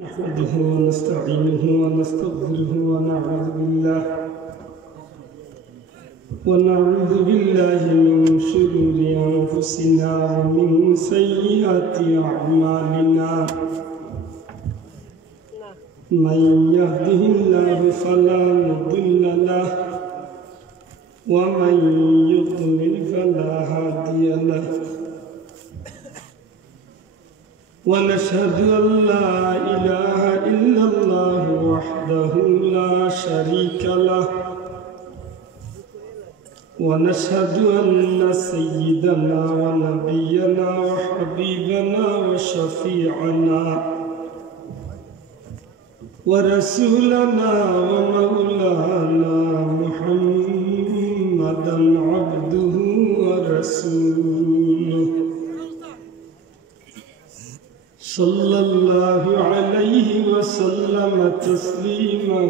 نحمده ونستعينه ونستغفره ونعوذ بالله من شرور أنفسنا ومن سيئات أعمالنا من يهده الله فلا مضل له ومن يضلل فلا هادي له ونشهد أن لا إله إلا الله وحده لا شريك له ونشهد أن سيدنا ونبينا وحبيبنا وشفيعنا ورسولنا ومولانا محمدا عبده ورسوله صلى الله عليه وسلم تسليما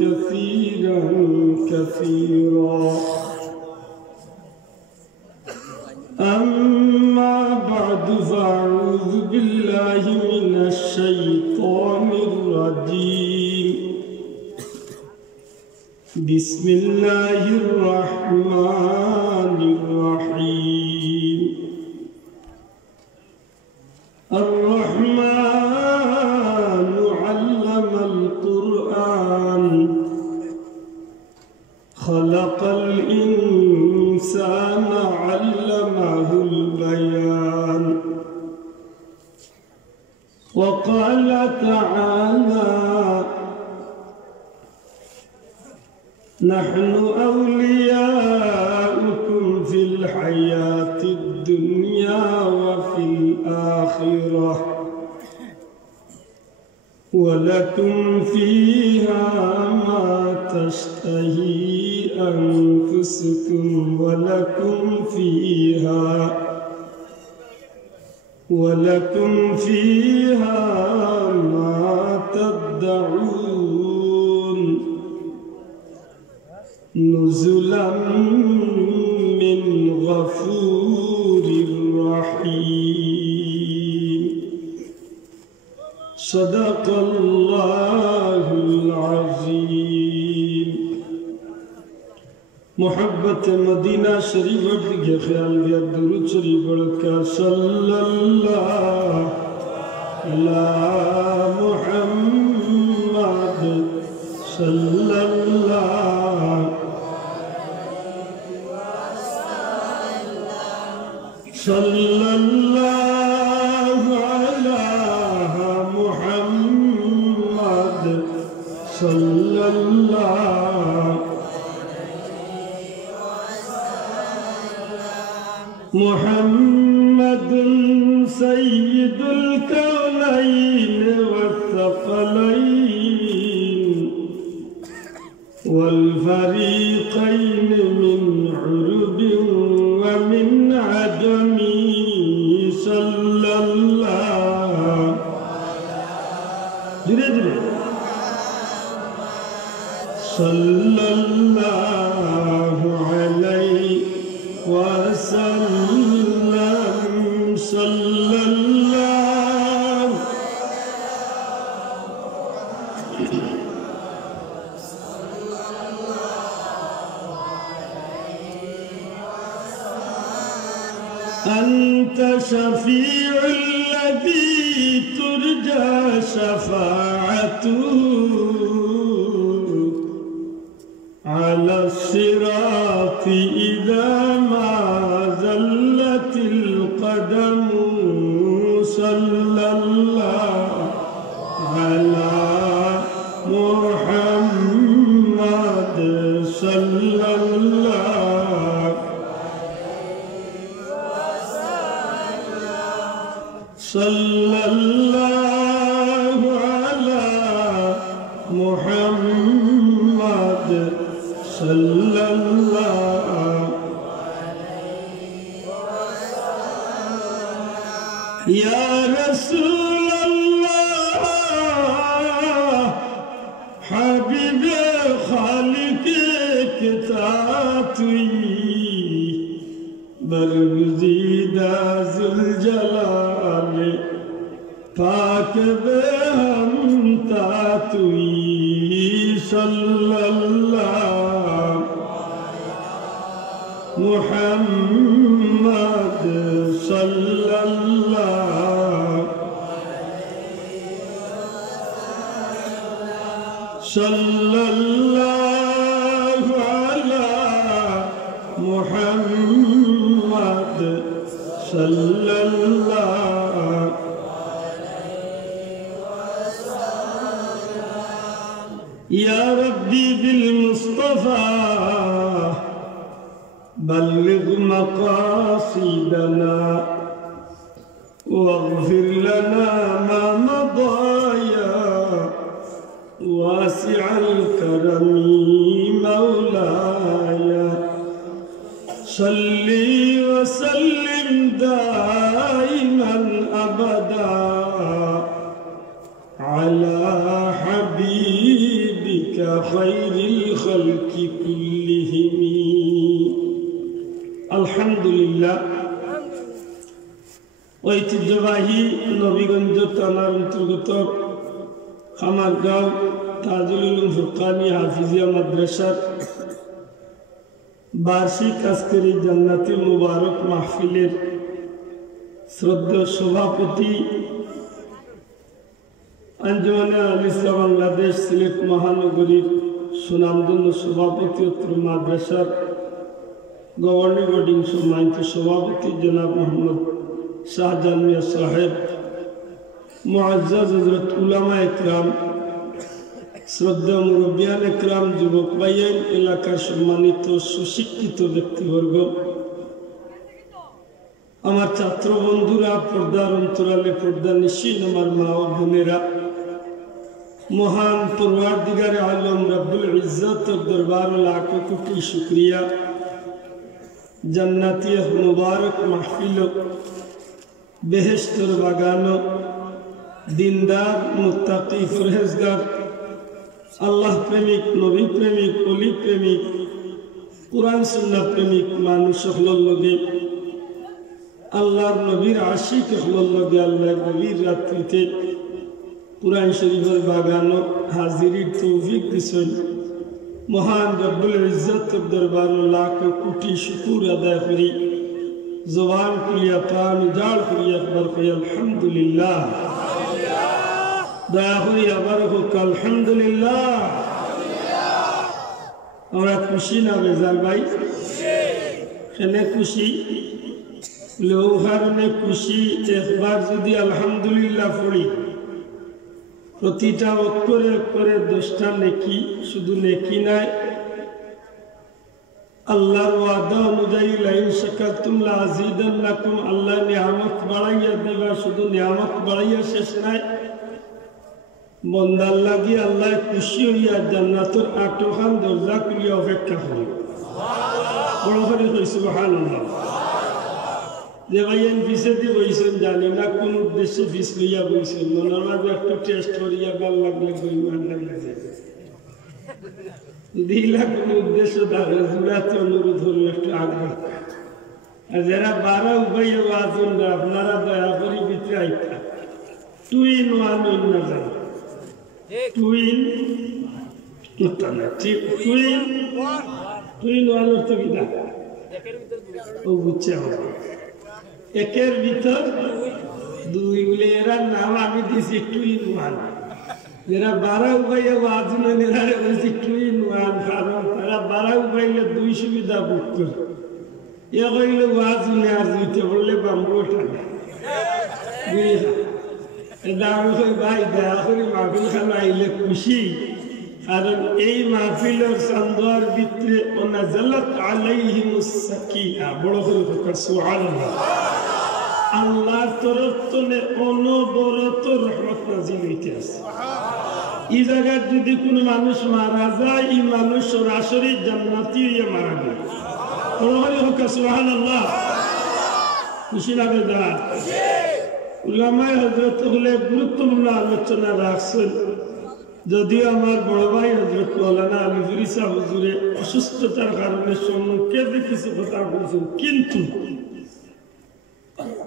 كثيرا كثيرا أما بعد فأعوذ بالله من الشيطان الرجيم بسم الله الرحمن الرحيم الرحمن علم القرآن خلق الإنسان علمه البيان وقال تعالى نحن أولياؤكم في الحياة الدنيا وفي الآخرة ولكم فيها ما تشتهي أنفسكم ولكم فيها ما تدعون نزلا من غفور رحيم صدق الله العظيم محبت مدینہ شریف کے خیال دیا درود شریف پڑھ کر صلی اللہ علی محمد صلی اللہ صلی اللہ علی محمد صلی اللہ محمد سید الکونین والثقلین والفریقین من عرب ومن عجم صلی اللہ صلی اللہ علیہ وسلم صلى الله أنت شفيع الذي ترجى شفاعته على الصراط إذا ما زلت القدم صلى الله على محمد صلى الله صلى الله على তুই সাল্লাল্লাহু মুহাম্মদ সাল্লাল্লাহু সাল্লাল্লাহু আলা মুহাম্মদ সাল্লাল্লাহু ইয়া রাব্বি বিল মুস্তাফা بلغ مقاصدنا واغفر لنا ما مضى يا واسع الكرم مولاي صل وسلم دائما ابدا على حبيبك خير الخلق كلهم আলহামদুলিল্লাহ। ঐতিহ্যবাহী নবীগঞ্জ থানার অন্তর্গত খামারগাঁও তাজুল উলুম ফুরকানি হাফিজিয়া মাদ্রাসার বার্ষিক আজকের এই জান্নাতি মুবারক মাহফিলের শ্রদ্ধেয় সভাপতি আঞ্জুমানে আল ইসলাম বাংলাদেশ সিলেট মহানগরীর সুনামধন্য সভাপতি অত্র মাদ্রাসার গভর্নিং বডি সম্মানিত সভাপতি জনাব মোহাম্মদ শাহজাহান মিয়া সাহেব, মুআজ্জাজ হযরত উলামা একরাম, শ্রদ্ধা মুরব্বিয়ান একরাম, যুবক ভাইয়ের, এলাকার সম্মানিত সুশিক্ষিত ব্যক্তিবর্গ, আমার ছাত্র বন্ধুরা, পর্দার অন্তরালে পর্দা নিশীন আমার মা ও বোনেরা, মহান পরওয়ারদিগারে আলম রব্বুল ইজ্জতের দরবার লাখো কোটি শুকরিয়া। জান্নাতি মুবারক মাহফিল, বেহেশতের বাগান, দিনদার মুত্তাকি ফরহেজগার, আল্লাহ প্রেমিক, নবী প্রেমিক, ওলি প্রেমিক, কুরআন সুন্নাহ প্রেমিক মানুষ সকলের লগে, আল্লাহর নবীর আশিক সকলের লগে আল্লাহর নবীর রাত্রিতে কুরআন শরীফের বাগান হাজিরির তৌফিক দিছেন। মহান রব্বুল ইজ্জতের দরবার লাখ কোটি শুকর আদায় করি, জবান খুলিয়া প্রাণ উজাড় করি একবার কই আলহামদুলিল্লাহ। দয়া করি আবার হোক আলহামদুলিল্লাহ। আমরা খুশি না বেজার ভাই? কেন খুশি? লোক কারণে খুশি। একবার যদি আলহামদুলিল্লাহ পড়ি, প্রতিটা অক্ষরে অক্ষরে 10টা নেকি, শুধু নেকি নাই, আল্লাহর ওয়াদা অনুযায়ী লাইন শাকারতুম লাযীদান্নাকুম, আল্লাহ নিয়ামত বাড়াইয়া দিবা, শুধু নিয়ামত বাড়াইয়া শেষ নাই, বন্দার লাগি আল্লাহ খুশি হইয়া জান্নাতের 8খান দরজা খুলিয়া অপেক্ষা করে। বড় করে কই সুবহানাল্লাহ। যে ভাইয়েন ফিসে দিয়ে বইছেন জানি না কোন উদ্দেশ্যে ফিস লইয়া বইছেন, মনের মাঝে একটু টেস্ট করিয়া ভাল লাগলে বই মান লাগলে যায় দিলা কোন উদ্দেশ্য তাহলে জুড়াতে অনুরোধ হল একটু আগ্রহ। আর যারা 12 উপায়ে ওয়াজন আপনারা দয়া করি ভিতরে আইতা টুইন ওয়ান না যায়, টুইন না ঠিক, টুইন ওয়ান অর্থ কি না ও বুঝছে হবে একের ভিতর 2 বলে এরা নাম আমি দিছি টুইন ওয়ান। যারা 12 উপায়ে ওয়াজন এরা বলছি টুইন ওয়ান, কারণ তারা 12 উপাইলে 2 সুবিধা ভোগ করে। এ কইলে ওয়াজনে আর দিতে বললে বাম্বু টানে ভাই দয়া করে মাহফিল খানা আইলে খুশি, কারণ এই মাহফিলের চান্দোয়ার ভিতরে ওনাজালাত আলাইহিমুস সাকিনা, বড় করে সুবহানাল্লাহ, আল্লাহর তরফ থেকে অনবরত রহমত নাজিল হইতে আছে। এই জায়গায় যদি কোনো মানুষ মারা যায়, এই মানুষ সরাসরি জান্নাতি হইয়া মারা যায়। বড় করে হোক সুবহানাল্লাহ। খুশি লাগে দাঁড়া। উলামায়ে হযরত হলে গুরুত্বপূর্ণ আলোচনা রাখছেন। যদিও আমার বড় ভাই হযরত মাওলানা আলিফুরি সাহেব হুজুরে অসুস্থতার কারণে সম্মুখে কিছু কথা বলছেন, কিন্তু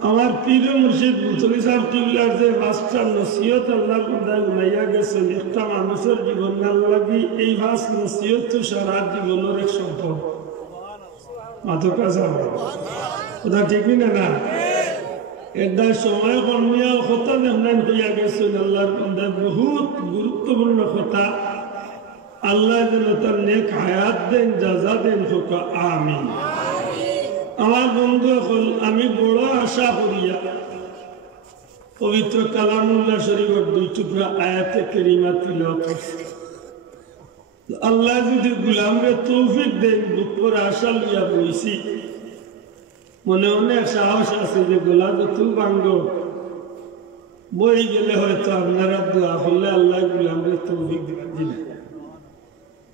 আমার পীর মুর্শিদ মুতলি সাহেব কিবলার যে পাঁচটা নসিহত আল্লাহর বান্দায় উনাইয়া গেছেন, একটা মানুষের জীবন লাগি এই পাঁচ নসিহত তো সারা জীবনের এক সম্পদ। মাথা কাজা কথা ঠিক না না? একটা সময় কর্মিয়া কথা দেখলেন হইয়া গেছেন আল্লাহর বান্দায় বহুত গুরুত্বপূর্ণ কথা। আল্লাহ যেন তার নেক হায়াত দেন, যাজা দেন, হোক আমিন। আমার বন্ধু হল আমি বড় আশা করিয়া পবিত্র কালামুল্লাহ শরীফের 2 টুকরা আয়াতে কারিমা তিলাওয়াত করছি। আল্লাহ যদি গোলামরে তৌফিক দেন, বুকের আশা লইয়া বইছি, মনে অনেক সাহস আছে যে গোলা যত ভাঙ্গ বই গেলে হয়তো আপনারা দোয়া করলে আল্লাহ গোলামরে তৌফিক দিবেন।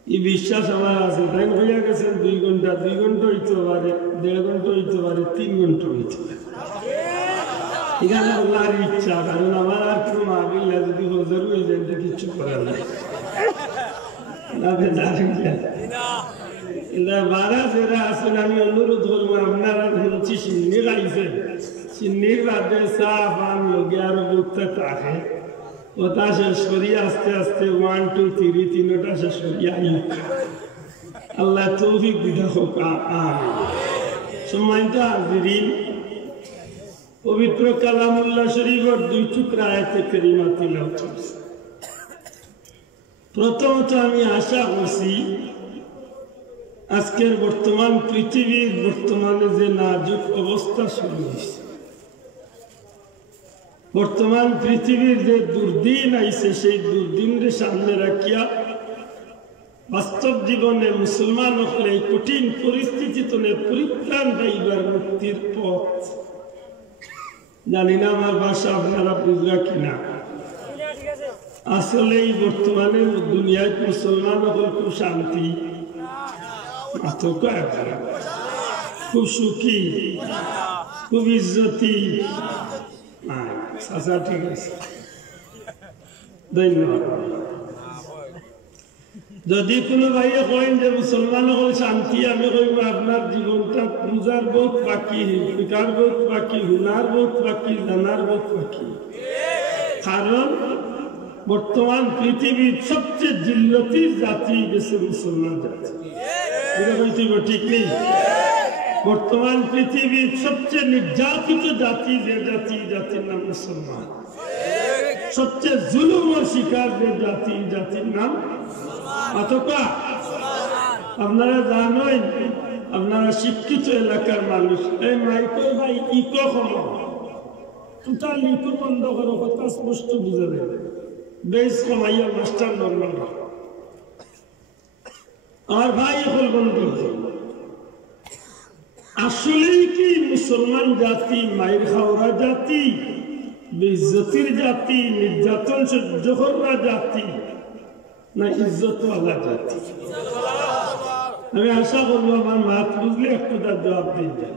এই বিশ্বাস আমার আছে। তাই হইয়া গেছেন 2 ঘন্টা, 2 ঘন্টা হইতে পারে, 1.5 ঘন্টা হইতে পারে, 3 ঘন্টা হইতে পারে। এখানে আল্লাহর ইচ্ছা, কারণ আমার আর কোনো মাহফিল না, যদি হজর হয়ে যায় তো কিছু করার নাই না বেজার বারা যারা আছেন আমি অনুরোধ করবো আপনারা শুনছি সিন্নি গাইছেন, সিন্নির বাদে চা পান লগে আরো বুকটা থাকে ওটা শেষ করি আস্তে আস্তে 1 2 3 তিনটা শেষ করি আল্লাহ তৌফিক দিতে হোক আমিন। সম্মানিত হাজিরিন, পবিত্র কালামুল্লাহ শরীফের 2 টুকরা আয়াতে কারিমা তিলাওয়াত করছি। প্রথমত আমি আশা করছি আজকের বর্তমান পৃথিবীর বর্তমানে যে নাজুক অবস্থা শুরু হয়েছে, বর্তমান পৃথিবীর যে দুর্দিন আইছে, সেই দুর্দিনকে সামনে রাখিয়া বাস্তব জীবনে মুসলমান হলে এই কঠিন পরিস্থিতি তুলে পরিত্রাণ পাইবার মুক্তির পথ। জানি না আমার ভাষা আপনারা বুঝরা কিনা। আসলে এই বর্তমানে দুনিয়ায় মুসলমান হল খুব শান্তি, খুব সুখী, খুব ইজ্জতি। আচ্ছা ঠিক আছে, ধন্যবাদ। যদি কোনো ভাইয়ে কইন যে মুসলমান হল শান্তি, আমি কইব আপনার জীবনটা বুঝার বহুত বাকি, শিকার বহুত বাকি, হুনার বহুত বাকি, জানার বহুত বাকি। কারণ বর্তমান পৃথিবীর সবচেয়ে জিল্লতি জাতি গেছে মুসলমান জাতি। ঠিক নেই? বর্তমান পৃথিবীর সবচেয়ে নির্যাতিত জাতি যে জাতির নাম মুসলমান। সবচেয়ে জুলুমের শিকার যে জাতির নাম আপনারা জানেন, আপনারা শিক্ষিত এলাকার মানুষ। এই মাইকেল ভাই ইকো হলো টোটাল ইকো বন্ধ করো, কথা স্পষ্ট বুঝে দেয়। বেশ কমাইয়া মাস্টার নর্মাল আর ভাই হল বন্ধু। আসলেই কি মুসলমান জাতি মায়ের খাওয়া জাতি, বেইজ্জতির জাতি, নির্যাতন সহ্য করা জাতি, না ইজ্জতওয়ালা জাতি? আমি আশা করবো আমার মাত বুঝলে একটু তার জবাব দিয়ে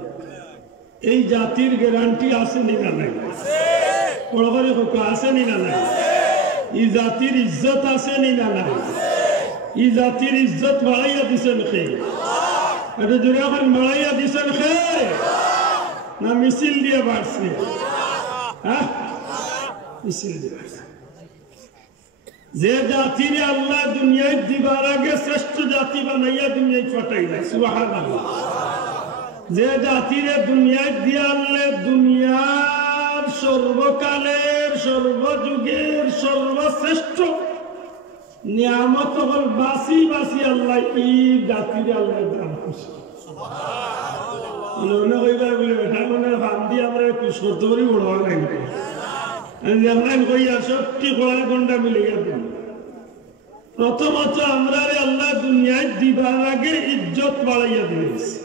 এই জাতির গ্যারান্টি আছে নি না নাই? বড় করে আছে নি না নাই? এই জাতির ইজ্জত আছে নি না নাই? এই জাতির ইজ্জত বাড়াইয়া দিছেন খে? এটা জোরে এখন বাড়াইয়া দিছেন খে না মিছিল দিয়ে বাড়ছে? হ্যাঁ, মিছিল দিয়ে বাড়ছে। যে জাতিরে আল্লাহ দুনিয়ায় দিবার আগে শ্রেষ্ঠ জাতি বানাইয়া দুনিয়ায় পাঠাইলেন, সুবহানাল্লাহ। যে জাতিরে দুনিয়ায় দিয়ে আল্লাহ দুনিয়ার সর্বকালের সর্বযুগের সর্বশ্রেষ্ঠ নিয়ামত হল বাসি বাসি আল্লাহ এই জাতিরে আল্লাহ দান করছে। মনে কইবা বলে এটা মনে ফান্দি আমরা কুশত করি বড় লাগবে সত্যি কড়া ঘন্টা মিলে গেল। প্রথমত আমরা আল্লাহ দুনিয়ায় দিবার আগে ইজ্জত বাড়াইয়া দিয়েছে।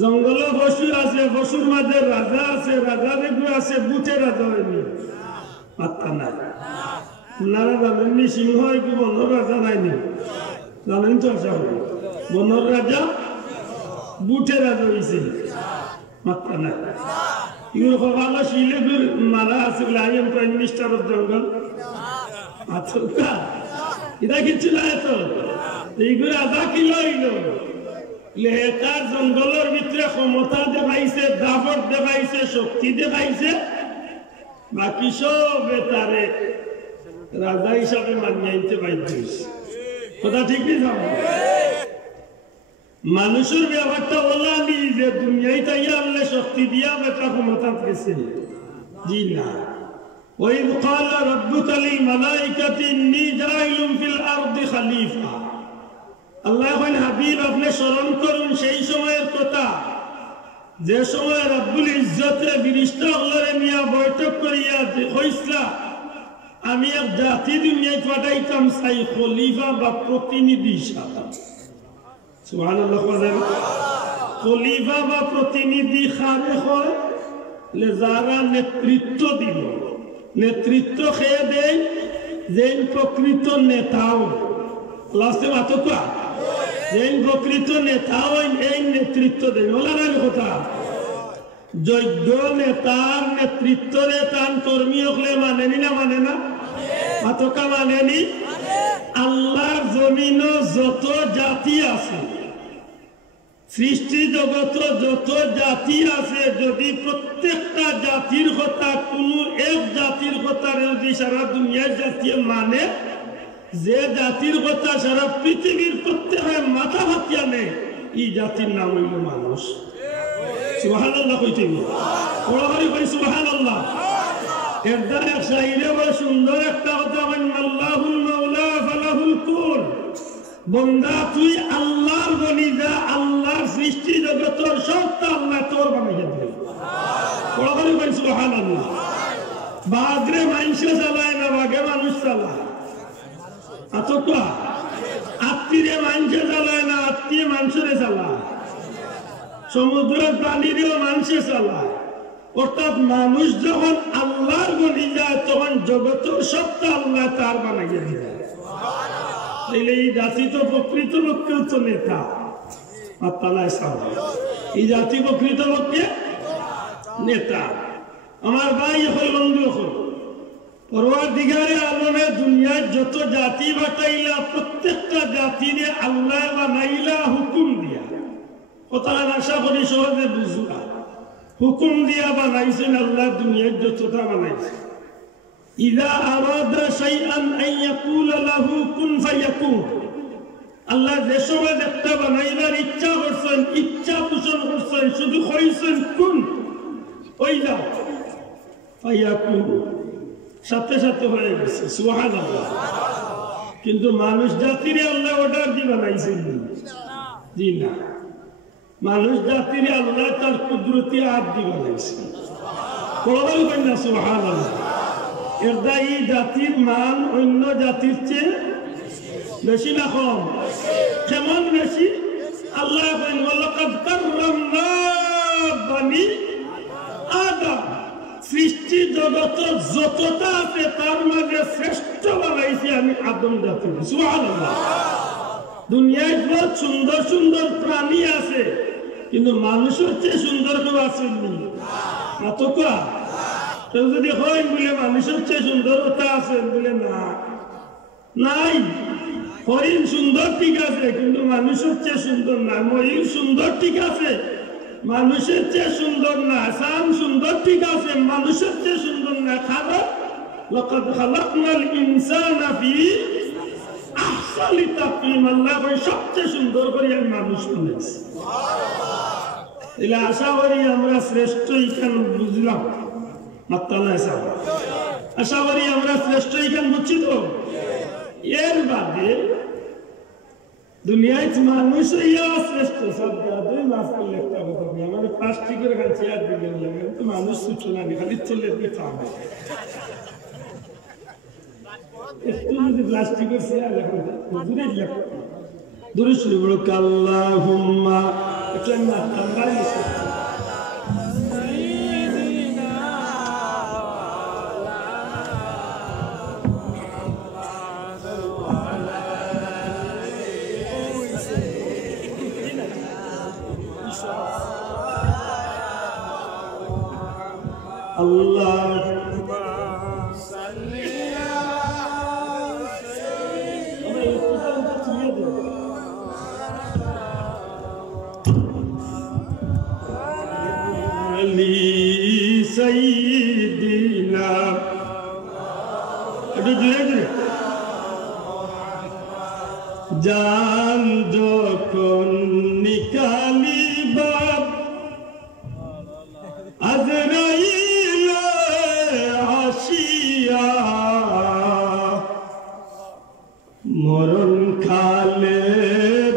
জঙ্গলে পশু আছে, পশুর মাঝে রাজা আছে, রাজা দেখবে আছে, বুথে রাজা হয়নি, পাত্তা নাই। আপনারা জানেননি সিংহ কি বনর রাজা নাইনি? জানেন তো? আশা করি বনর রাজা বুথে রাজা হয়েছে, মাত্রা নাই। ইউর ভালো শিলেগুর মারা আছে বলে I am prime minister of জঙ্গল। এটা কিচ্ছু নাই তো। এইগুলো আদা কি লইল লেহেকার জঙ্গলের ভিতরে ক্ষমতা দেখাইছে, দাপট দেখাইছে, শক্তি দেখাইছে, বাকি সব তারে রাজা হিসাবে মানিয়ে আনতে বাধ্য হয়েছে। কথা ঠিক নেই? মানুষের ব্যাপারটা ওলা নি যে দুনিয়ায় তাই আল্লাহ শক্তি দিয়া বেটা ক্ষমতা গেছে। জি না। وإذ قال ربك للملائكة إني جاعل في الأرض خليفة। আল্লাহ হাবিব আপনি স্মরণ করুন সেই সময়ের কথা যে সময় রব্বুল ইজ্জতে ফেরেশতাগুলোরে নিয়ে বৈঠক করিয়া হইসলা আমি এক জাতি দুনিয়ায় পাঠাইতাম সাই খলিফা বা প্রতিনিধি হিসাবে। সুবহানাল্লাহ। খলিফা বা প্রতিনিধি খারে হয় যারা নেতৃত্ব দিব, নেতৃত্ব খেয়ে দেয় যে প্রকৃত নেতাও লাস্টে মাতকা যে প্রকৃত নেতাও এই নেতৃত্ব দেয়। ওলা না কথা যোগ্য নেতার নেতৃত্বরে তার কর্মী হলে মানেনি না মানে না? মাতকা মানেনি? আল্লাহর জমিন যত জাতি আছে, সৃষ্টি জগত যত জাতি আছে, যদি প্রত্যেকটা জাতির কথা কোনো এক জাতির কথা যদি সারা দুনিয়ার জাতি মানে, যে জাতির কথা সারা পৃথিবীর প্রত্যেকে মাথা ভাতিয়া নেই, এই জাতির নাম হইল মানুষ। সুবহানাল্লাহ কইতে বড় কই সুবহানাল্লাহ। এর দ্বারা এক শাইরে বড় সুন্দর একটা কথা বলেন, আল্লাহুল মাওলা ফালাহুল কুল। বন্দা তুই আল্লাহর বনি যা, আল্লাহর সৃষ্টি জগতের সবটা আল্লাহ তোর বানিয়ে দিল। বড় করে কই সুবহানাল্লাহ। বাগরে মানুষে চালায় না, বাগে মানুষ চালায়। আতকা আত্মীয় মানুষে চালায় না, আত্মীয় মানুষের চালায়। সমুদ্রের প্রাণীদেরও মানুষে চালায়। অর্থাৎ মানুষ যখন আল্লাহর বনি যায় তখন জগতের সবটা আল্লাহ তার বানিয়ে দিল। এই জাতি তো প্রকৃত লোককে তো নেতা, এই জাতি প্রকৃত লোককে নেতা। আমার ভাই হল বন্ধু হল পরওয়ারদিগারে আলমে দুনিয়ায় যত জাতি বাটাইলা প্রত্যেকটা জাতিরে আল্লাহ বানাইলা হুকুম দিয়া। কথা আশা করি সহজে বুঝবা। হুকুম দিয়া বানাইছেন আল্লাহ দুনিয়ার যতটা বানাইছে। ইযা আরাদা শাইআন আন ইয়াকুলা লাহু কুন ফায়াকুন। আল্লাহ যে সময় একটা বানাইবার ইচ্ছা করছেন, ইচ্ছা পোষণ করছেন, শুধু কইছেন কুন হই যাও, ফায়াকুন, সাথে সাথে হয়ে গেছে। সুবহানাল্লাহ। কিন্তু মানুষ জাতিরে আল্লাহ অর্ডার দিয়ে বানাইছেন? জি না। মানুষ জাতিরে আল্লাহ তার কুদরতি হাত দিয়ে বানাইছেন। বলবেন না সুবহানাল্লাহ। এর দ্বারা এই জাতির মান অন্য জাতির চেয়ে বেশি না কম? কেমন বেশি? আল্লাহ ওয়ালাকাদ কাররামনা বানি আদম। সৃষ্টি জগত যতটা আছে তার মাঝে শ্রেষ্ঠ বানাইছি আমি আদম জাতি। সুবহানাল্লাহ। দুনিয়ায় বহুত সুন্দর সুন্দর প্রাণী আছে, কিন্তু মানুষের চেয়ে সুন্দর কেউ আসেনি। মাতকা কেউ যদি হয় বলে মানুষের চেয়ে সুন্দরতা আছে বলে না, নাই। হরিণ সুন্দর ঠিক আছে, কিন্তু মানুষের চেয়ে সুন্দর না। ময়ূর সুন্দর ঠিক আছে, মানুষের চেয়ে সুন্দর না। চাঁদ সুন্দর ঠিক আছে, মানুষের চেয়ে সুন্দর না। খারাপ লাকাদ খালাকনাল ইনসানা ফি আহসানি তাকওয়িম। আল্লাহ সবচেয়ে সুন্দর করে আমি মানুষ বানাইছি। এলা আশা করি আমরা শ্রেষ্ঠ ইখান বুঝলাম। আশা করি আমরা শ্রেষ্ঠ ইখান বুঝছি তো। এর বাদে দুনিয়ায় মানুষ শ্রেষ্ঠ সব দুই মাস করলে একটা কথা বলি। আমার প্লাস্টিকের কাছে চেয়ার দিবেন লাগে তো মানুষ সূচনা নেই, খালি চলে দিতে হবে। একটু যদি প্লাস্টিকের চেয়ার এখন দূরে দূরে শুরু বলো আল্লাহুম্মা এটা না আল্লাহ একটু জুড়ে জুড়ে জান যখন নিকালিবা আজরাইল আসিয়া মরণ খালে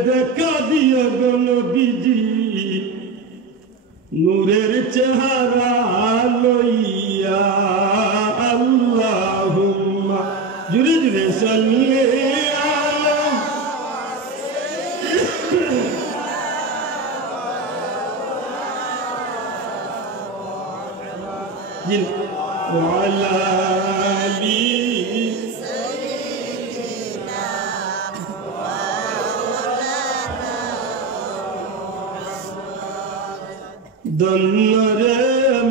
দেখা দিয়া গো নবীজি নূরের চেহারা লইয়া আল্লাহুম্মা জুড়ে জুড়ে সাল্লি وعلى آل سيدنا مولانا দন্নরে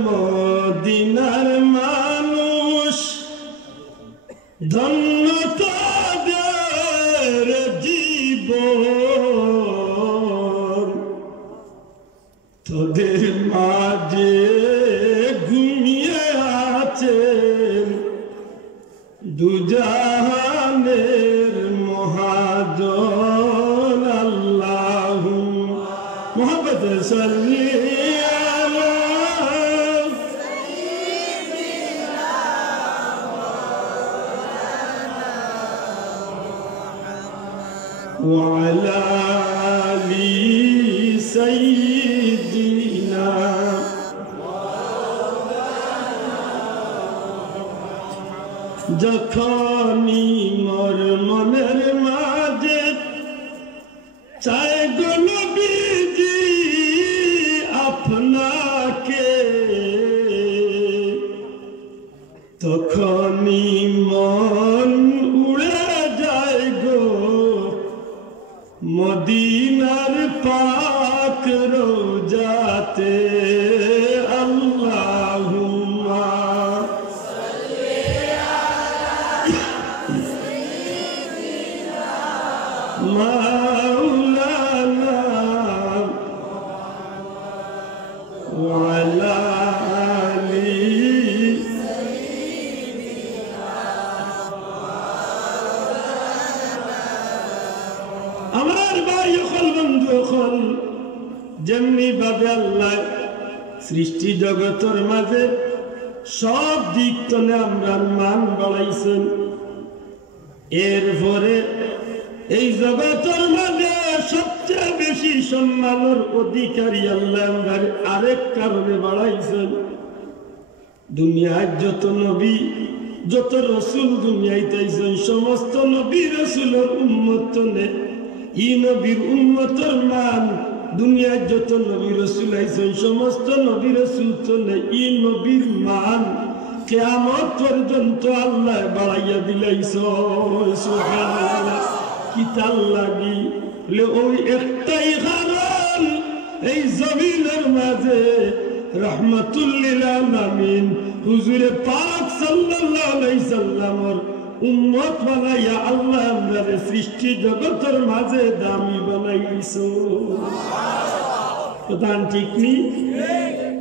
মদিনার মানুষ ধন্য তাদের জীবন তোদের মাঝে দুজাহানের মহাজন আল্লাহুম্মা মুহাম্মদ সাল্লি আলা সাইয়্যিদিনা মুহাম্মদ ওয়া আলা আলি সাইয়্যিদিনা যখনই মোর মনের মাঝে চাই গো নবীজি আপনাকে তখনই মন উড়ে যায় গো মদিনার পাক রোজাতে আল্লাহুম্মা مولانا وعلى آل سيدنا আমার ভাই হল বন্ধু হল যেমনি ভাবে আল্লাহ সৃষ্টি জগতের মাঝে সব দিক তলে আমরা মান বাড়াইছেন এরপরে এই জগতের মাঝে সবচেয়ে বেশি সম্মানের অধিকারী আল্লাহ আরেক কারণে বাড়াইছেন দুনিয়ায় যত নবী যত রসুল দুনিয়ায় তাইছেন সমস্ত নবী রসুলের উম্মত নে ই নবীর উম্মতের মান দুনিয়ায় যত নবী রসুল আইছেন সমস্ত নবী রসুল তো নে ই নবীর মান কিয়ামত পর্যন্ত আল্লাহ বাড়াইয়া দিলাইছ সুবহানাল্লাহ কিতাল লাগি ওই একটাই কারণ এই জমিনের মাঝে রহমাতুল লিল আলামিন হুজুরে পাক সাল্লাল্লাহু আলাইহি সাল্লামের উম্মত বানাইয়া আল্লাহ আমাদের সৃষ্টি জগতের মাঝে দামি বানাইছো কথা ঠিক নি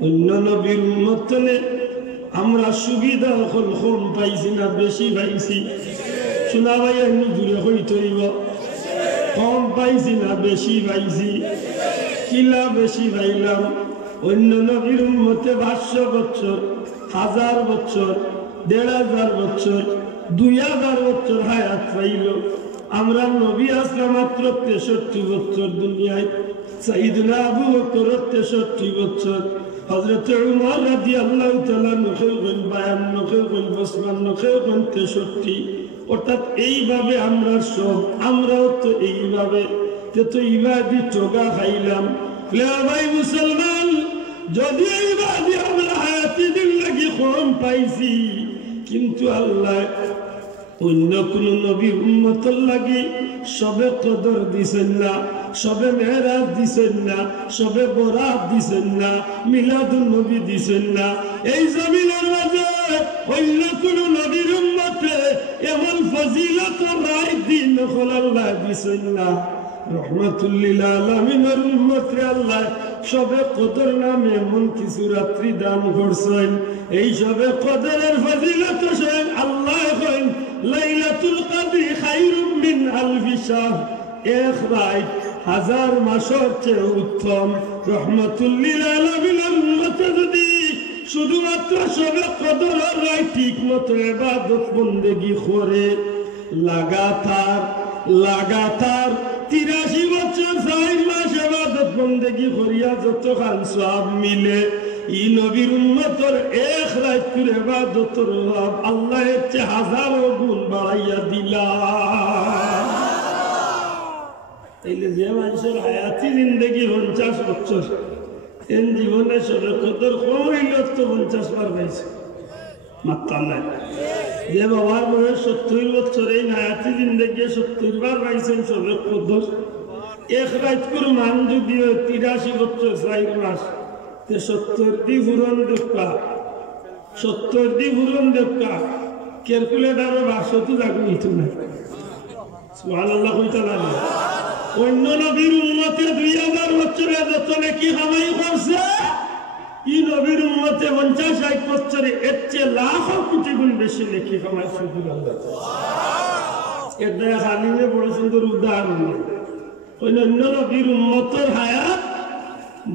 অন্য নবীর উম্মত নে আমরা সুবিধা কম পাইছি না বেশি পাইছি শোনা ভাই এমনি দূরে হইতে হইব কম পাইছি না বেশি পাইছি কিলা বেশি পাইলাম অন্য নবীর উম্মতে 500 বছর 1000 বছর 1500 বছর 2000 বছর হায়াত পাইল আমরা নবী আসলাম মাত্র 63 বছর দুনিয়ায় সাইয়েদনা আবু বকর 63 বছর হযরত উমর রাদিয়াল্লাহু তাআলা 53 অর্থাৎ এইভাবে আমরা সব আমরাও তো এইভাবে তো ইবাদি টোগা খাইলাম ভাই মুসলমান যদি ইবাদি আমরা হায়াতি দিন লাগি কম পাইছি কিন্তু আল্লাহ অন্য কোন নবী উম্মতের লাগি সবে কদর দিছেন না সবে মেরাজ দিছেন না সবে বরাত দিছেন না মিলাদুন নবী দিছেন না এই জমিনের মাঝে অন্য কোন নবীর উম্মতে এমন ফজিলত রায় দিন হল আল্লাহ দিছেন না রহমাতুল লিল আলামিনের উম্মতে আল্লাহ সবে কদর নামে এমন কিছু রাত্রি দান করছেন এই সবে কদরের ফজিলত স্বয়ং আল্লাহ করেন আলফি শাহ, এক রাত হাজার মাসের চেয়ে উত্তম। রহমাতুল্লিল আলামিনের উম্মতে যদি শুধুমাত্র সবে কদরের রাত ঠিক মতো ইবাদত বন্দেগি করে লাগাতার 83 বছর 4 মাস ইবাদত বন্দেগি করিয়া যত খান সওয়াব মিলে, ই নবীর উম্মতের এক রাত করে ইবাদতের সওয়াব আল্লাহ এর চেয়ে হাজারো গুণ বাড়াইয়া দিলা। তাইলে যে মানুষের হায়াতি জিন্দেগি 50 বছর, এন জীবনে সবে কদর কইল তো 50 বার পাইছে মাত্রা নাই। যে বাবার বয়স 70 বছর, এই হায়াতি জিন্দেগি 70 বার পাইছেন সবে কদর। এক রাত করে মান যদি 83 বছর 4 মাস, 70 দি পূরণ দেখা, 70 দি পূরণ দেখা ক্যালকুলেটারে 1200 জাগু নিত না। সুবহানাল্লাহ কইতা লাগে। অন্য নবীর উম্মতে 2000 বছরে যত নেকি কামাই করছে, ই নবীর উম্মতে 50-60 বছরে এর চেয়ে লাখ কোটি গুণ বেশি নেকি কামাই শুধু আল্লাহ। এটা হালিমে বড় সুন্দর উদাহরণ। অন্য নবীর উম্মতের হায়াত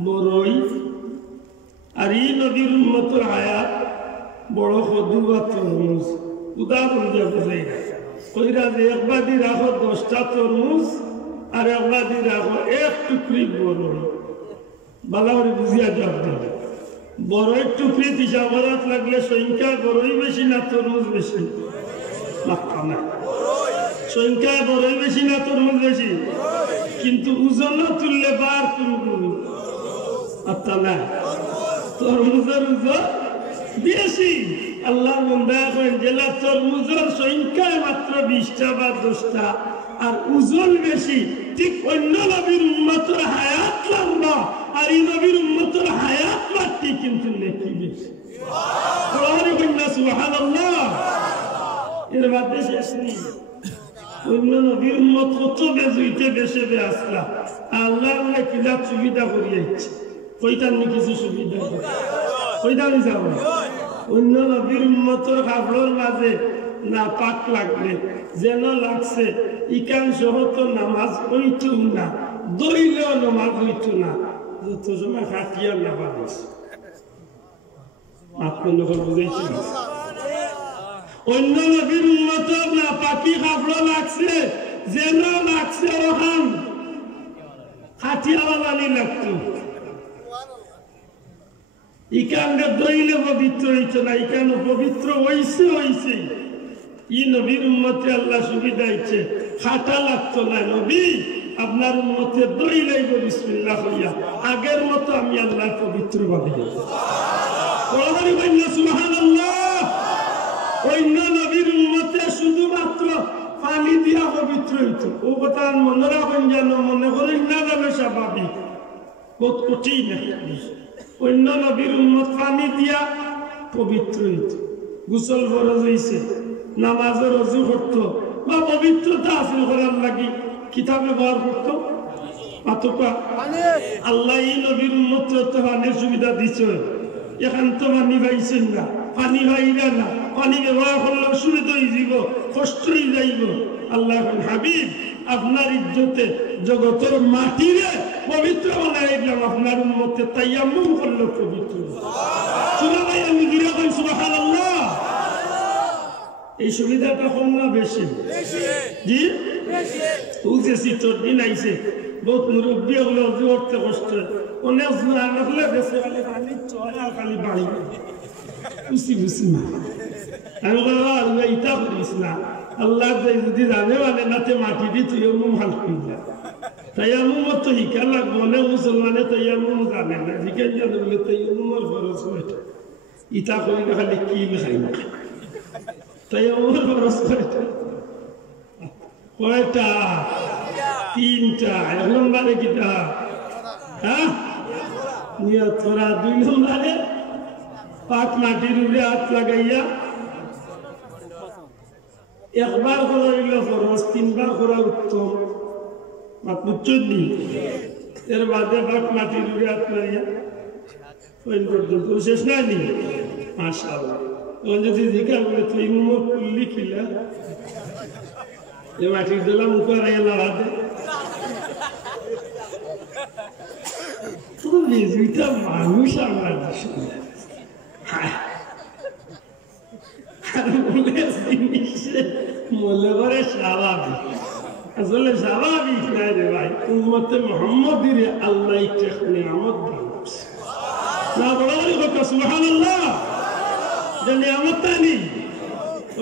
বড়ই, আর ই নবীর উম্মতের হায়াত বড় কদু বা তরমুজ। উদাহরণ দিয়ে বুঝাই কইরা যে একবার দি রাখো 10টা তরমুজ, আর একবার দি রাখো 1 টুকরি বড়ই। বালা করে বুঝিয়া জবাব দেবে। বড়ই টুকরি হিসাবত লাগলে সংখ্যা বড়ই বেশি না তরমুজ বেশি? মাত্রা না, সংখ্যা বড়ই বেশি না তরমুজ বেশি? কিন্তু ওজন তুললে বার করুন মাত্রা না, তরমুজের ওজন বেশি। আল্লাহ বন্দা করেন জেলা তরমুজের সংখ্যায় মাত্র 20টা বা 10টা, আর ওজন বেশি। ঠিক অন্য নবীর উম্মতের হায়াত লম্বা, আর এই নবীর উম্মতের হায়াত বাড়তি, কিন্তু নেকি বেশি। সুবহানাল্লাহ। এর মধ্যে শেষ নেই। অন্য নবীর উম্মত কত বেজুইতে বেশে বে আসলা, আল্লাহ মানে কিলা সুবিধা করিয়েছে। কইতাম নি কিছু সুবিধা কইতাম নি যাব। অন্য নবীর উম্মতের কাপড়ের মাঝে না পাক লাগলে যেন লাগছে ইকান সহ তো নামাজ হইতো না, দইলেও নামাজ হইতো না, যত সময় খাটিয়া না পারিস। আপনার বুঝেছি অন্য নবীর উম্মতের না পাকি কাপড় লাগছে যেন লাগছে ওখান খাটিয়াওয়ালা নি লাগতো। ইকানটা দইলে পবিত্র হইতো না, ইকান পবিত্র হইছে। ই নবীর উম্মতে আল্লাহ সুবিধা দিচ্ছে, খাটা লাগতো না। নবী আপনার উম্মতে দইলেই বিসমিল্লাহ হইয়া আগের মতো আমি আল্লাহ পবিত্র ভাবে। সুবহানাল্লাহ। অন্য নবীর উম্মতে শুধুমাত্র পানি দিয়া পবিত্র হইতো। ও কথা মনে রাখেন, যেন মনে করেন না যাবে স্বাভাবিক, বহুত কঠিন। অন্য নবীর উম্মত পানি দিয়া পবিত্র হইত, গোসল ফরজ হইছে, নামাজের রজু করতো বা পবিত্রতা হাসিল করার লাগি কিতাব ব্যবহার করতো। আল্লাহ এই নবীর উম্মত পানির সুবিধা দিচ্ছে। এখন তো পানি পাইছেন না, পানি পাইরা না, পানি ব্যবহার করলেও সুবিধা হয়ে যাব, কষ্ট হয়ে যাইব। আল্লাহ এখন হাবিব আপনার ইজ্জতে জগতের মাটিরে পবিত্র বানাই দিলাম, আপনার উম্মতে তায়াম্মুম করলো পবিত্র। সুবহানাল্লাহ, আমি গিরা কই সুবহানাল্লাহ। এই সুবিধাটা কম না বেশি? জি বেশি। তোর দিন আইছে বহুত মুরব্বী হলো জোরতে কষ্ট, অনেক না রাখলে বেশি খালি পানি চড়া খালি বাড়ি খুশি না। আমি বলবো আল্লাহ ইটা করিস না, আল্লাহ যদি জানে মানে নাতে মাটি দি তুই মুম হাল করিলা। তাই আমার মতো শিকা লাগবো, অনেক মুসলমানে তাই আমার জানে না, জিজ্ঞাসা জানে বলে তাই আমার খরচ হয়েছে ইটা করিলে খালি কি খাই না, তাই আমার খরচ হয়েছে কয়টা? 3টা। 1 নম্বরে কিটা? হ্যাঁ নিয়ত করা। 2 নম্বরে পাক মাটির উপরে হাত লাগাইয়া একবার করা হইল ফরজ, 3বার করা উত্তম। বুঝছি এর বাদে পাক মাটির উপরে হাত লাগাইয়া পর্যন্ত শেষ নাই নি। মাশাআল্লাহ। যদি জিজ্ঞাসা বলে তুই মুখ খুললি খিলা এ মাটির দোলা মুখে রাইয়া লড়াতে তো দুইটা মানুষ আমার মনে করে স্বাভাবিক আসলে স্বাভাবিক নাই রে ভাই উম্মতে মুহাম্মদের আল্লাহ একটা নিয়ামত দান করছে না বড় কথা সুবহানাল্লাহ যে নিয়ামতটা নেই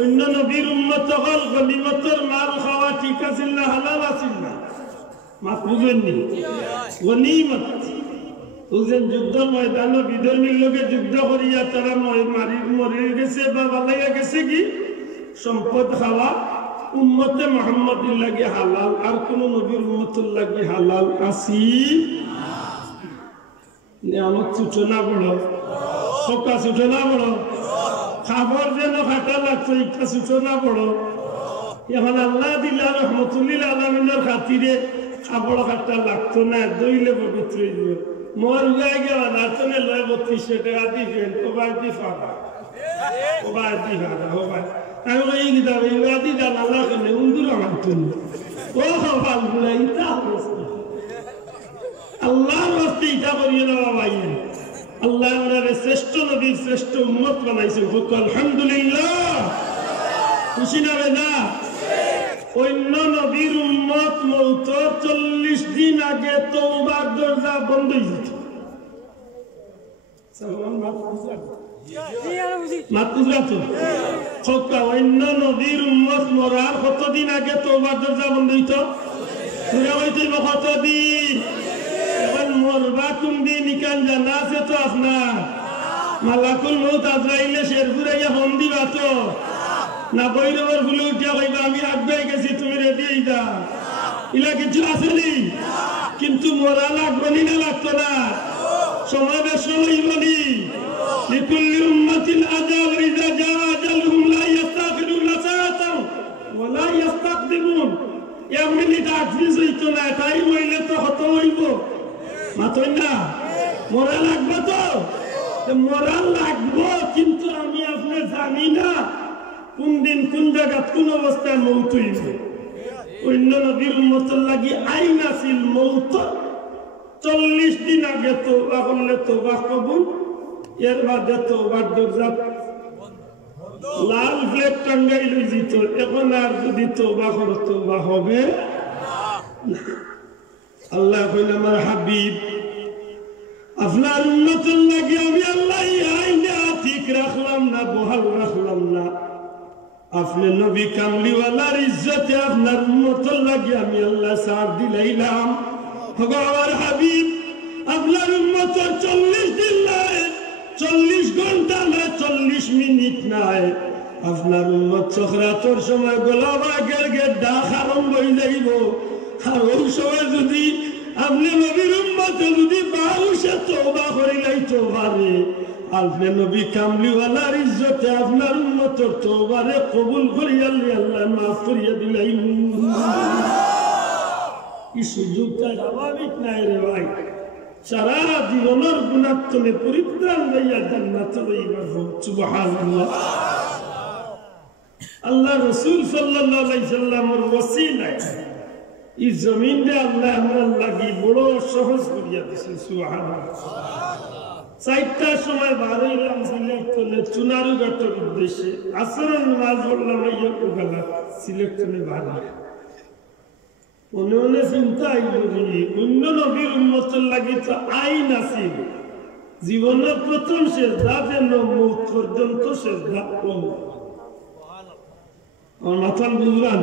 অন্য নবীর উম্মত হল গনিমতের মাল খাওয়া ঠিক আছিল না হালাল আছিল না মাত বুঝেননি গনিমত ওজন যুদ্ধের ময়দানে বিধর্মীর লোকে যুদ্ধ করিয়া তারা মরে গেছে বা বালাইয়া গেছে কি সম্পদ খাওয়া উম্মতে মুহাম্মাদের লাগে হালাল আর কোন নবীর উম্মতের লাগে হালাল আসি নিয়ামত সূচনা বড় সকা সূচনা বড় খাবার যেন খাটা লাগছে একটা সূচনা বড় এখন আল্লাহ দিল্লা রহমতুল্লিল আলমিনের খাতিরে খাবার খাটা লাগতো না দইলে পবিত্র মোর গায়ে গেলা নাচনে লয় 3200 টাকা দিবেন ওবার দি ফাঁকা ওবার দি ফাঁকা ওবার আমি এই কিতাব এই দি দাম আল্লাহ কেন উন্দুর আমার তুমি ও ভাল গুলা ইটা আল্লাহর রাস্তায় ইটা করিয়ে দেওয়া ভাই আল্লাহ আমাদের শ্রেষ্ঠ নবীর শ্রেষ্ঠ উম্মত বানাইছেন আলহামদুলিল্লাহ খুশি না বেদা অন্য নবীর উম্মত মৌতের 40 দিন আগে তওবার দরজা বন্ধ হয়ে যেত অন্য নবীর উম্মত মরার কতদিন আগে তওবার দরজা বন্ধ হইত কতদিন এখন মরবা কোন দিন নিকান জানা আছে তো আপনার মালাকুল মউত আজরাইলে শেরপুরাইয়া ফোন দিবা তো না বৈরবের ভুলে উঠিয়া কইবা আমি আগে গেছি তুমি রেডি হই যা ইলা কিছু আসেনি কিন্তু মরা লাগবনি না লাগতো না সময় বেশ হইবনি লিকুল্লি উম্মাতিন আজাল ইযা জা আজালুহুম লা ইস্তাখিরুনা সাআতান ওয়া লা ইস্তাকদিমুন এক মিনিট আটফিস হইতো না টাইম হইলে তো হত হইব মাতই না মরা লাগবে তো মরা লাগবো কিন্তু আমি আপনি জানি না কোন দিন কোন জায়গা কোন অবস্থায় মৌত হইবে অন্য নবীর উম্মতের লাগি আইন আছিল মৌত 40 দিন আগে তওবা করলে তওবা কবুল এর বাদে তওবার দরজা লাল ফ্লেগ টাঙ্গাই লই যেত এখন আর যদি তওবা করো তওবা হবে না আল্লাহ কইল আমার হাবিব আপনার উম্মতের লাগি আমি আল্লাহ আইনা ঠিক রাখলাম না বহাল রাখলাম না আপনি নবী কামলিওয়ালার ইজ্জতে আপনার উম্মতের লাগি আমি আল্লাহ সার দিলাইলাম আমার হাবিব আপনার উম্মতের 40 দিন নাই 40 ঘন্টা না 40 মিনিট নাই আপনার উম্মত সখরাতর সময় গোলাবাগের গেড্ডা আরম্ভ হয়ে যাইব আর ওই সময় যদি আপনি নবীর উম্মতে যদি বাউসে তওবা করিলাইতে পারে আপনি নবী কামলিওয়ালার ইজ্জতে আপনার উম্মতের তওবারে কবুল করিয়া আল্লাহ মাফ করিয়া দিলাই এই সুযোগটা স্বাভাবিক নাই রে ভাই সারা জীবনের গুণাত্মনে পরিত্রাণ লইয়া জান্নাতে যাইবার সুবহানাল্লাহ আল্লাহ রাসূল সাল্লাল্লাহু আলাইহি সাল্লামের ওসিলায় এই জমিনে আল্লাহ আমার লাগি বড় সহজ করিয়া দিয়েছে সুবহানাল্লাহ 4টার সময় বারইলাম সিলেক্ট করলে চুনারুঘাটের উদ্দেশ্যে আসরের নামাজ পড়লাম আইয়া গেলাম সিলেক্টনে বাড়ি মনে চিন্তা অন্য নবীর উম্মতের লাগি তো আইন আছিল জীবনের প্রথম সেজদা যেন মৌত পর্যন্ত সেজদা কম আমার মাথার বুঝলাম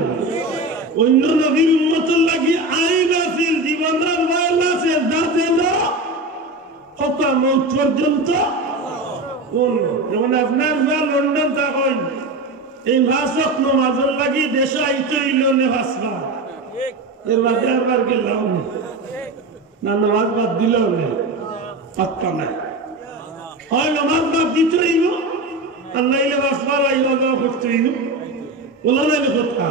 অন্য নবীর উম্মতের লাগি আইন আছিল জীবনের ময়লা সেজদা যেন কত মৌত পর্যন্ত কোন যেমন আপনার লন্ডন থাকেন এই ভাষক নমাজের লাগি দেশে আইতে হইল নে ভাসবা এর বাদে আবার গেলাম না নামাজ বাদ দিলেও নেই পাত্তা নাই হয় নামাজ বাদ দিতে হইব আর নাইলে ভাসবার আইব যাওয়া করতে হইব বলা নাই কথা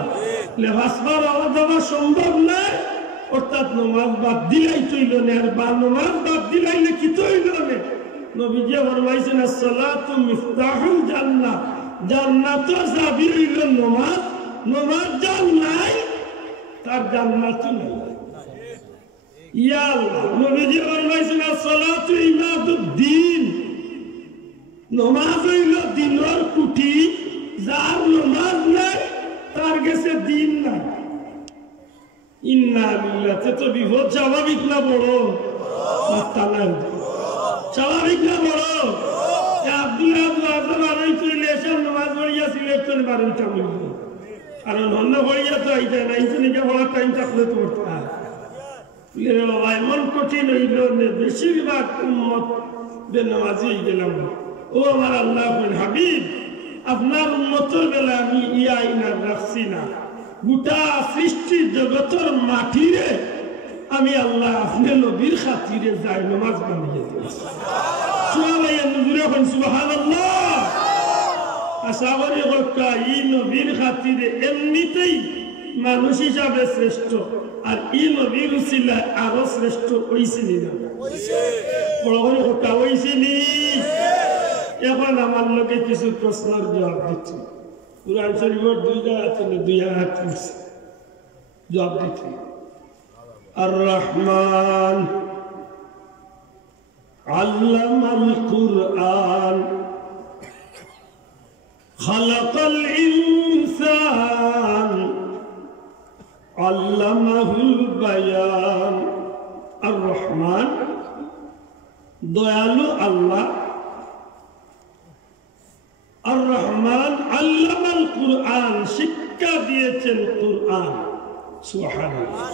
ভাসবার আওয়া যাওয়া সম্ভব নাই অর্থাৎ নামাজ বাদ দিলাই তৈল নে আর বা নামাজ বাদ দিলাইলে কি তৈল নে নবীজি ফরমাইছেন as-salatu miftahul জান্নাহ জান্নাতের চাবি হইল নামাজ নামাজ যার নাই তার জান্নাত নাই। ইয়া আল্লাহ, নবীজি ফরমাইছেন সালাতু ইমাদুদ্দিন, নামাজ হইল দিনের কুটি, যার নামাজ নাই তার কাছে দিন নাই। ইন্না লিল্লাহি, তো বিপদ স্বাভাবিক না বড়? স্বাভাবিক না বড়? আব্দুল্লাহ বারোই চলে এসে নামাজ পড়িয়াছিল একজন বারোইটা বলল, কারণ অন্য পড়িয়া তো আইতে না, ইনকে বলার টাইম থাকলে তো করতে হয়। বাবা এমন কঠিন হইল, বেশিরভাগ উম্মত বেনামাজি হয়ে গেলাম। ও আমার আল্লাহ হাবিব, আপনার উম্মতের বেলা আমি ইয়া আইনার রাখছি না, গোটা সৃষ্টি জগতের মাটিরে আমি আল্লাহ আপনার নবীর খাতিরে যাই নামাজ বানিয়ে দিয়েছি। সুবহানাল্লাহ। আশা করি এই নবীর খাতিরে এমনিতেই মানুষ হিসাবে শ্রেষ্ঠ, আর এই নবীর উসিলায় আরো শ্রেষ্ঠ হইছিলি না? বড় করে হত্যা হইছিলি। এখন আমার লোকে কিছু প্রশ্নের জবাব দিচ্ছি। কুরআন শরীফের 2 জায়গা থেকে 2 আয়াত জবাব দিচ্ছি। আর রহমান আল্লামাল কুরআন খালাকাল ইনসান আল্লামাহুল বায়ান। আর রহমান দয়ালু আল্লাহ, আর রহমান আল্লামাল কুরআন শিক্ষা দিয়েছেন কুরআন। সুবহানাল্লাহ।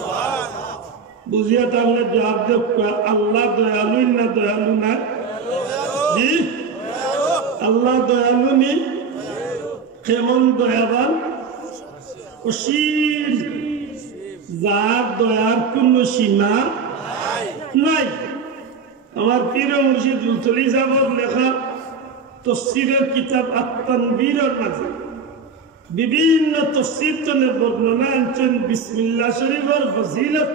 বুঝিয়া তাহলে জবাব দেব, আল্লাহ দয়ালু না দয়ালু না? জি, আল্লাহ দয়ালু নি? কেমন দয়াবান? অসীম, যার দয়ার কোন সীমা নাই। আমার পীর মুর্শিদ রুতলি সাহেবের লেখা তফসিরের কিতাব আত-তানবীরের মাঝে বিভিন্ন তফসির তনে বর্ণনা আনছেন বিসমিল্লাহ শরীফের ফজিলত।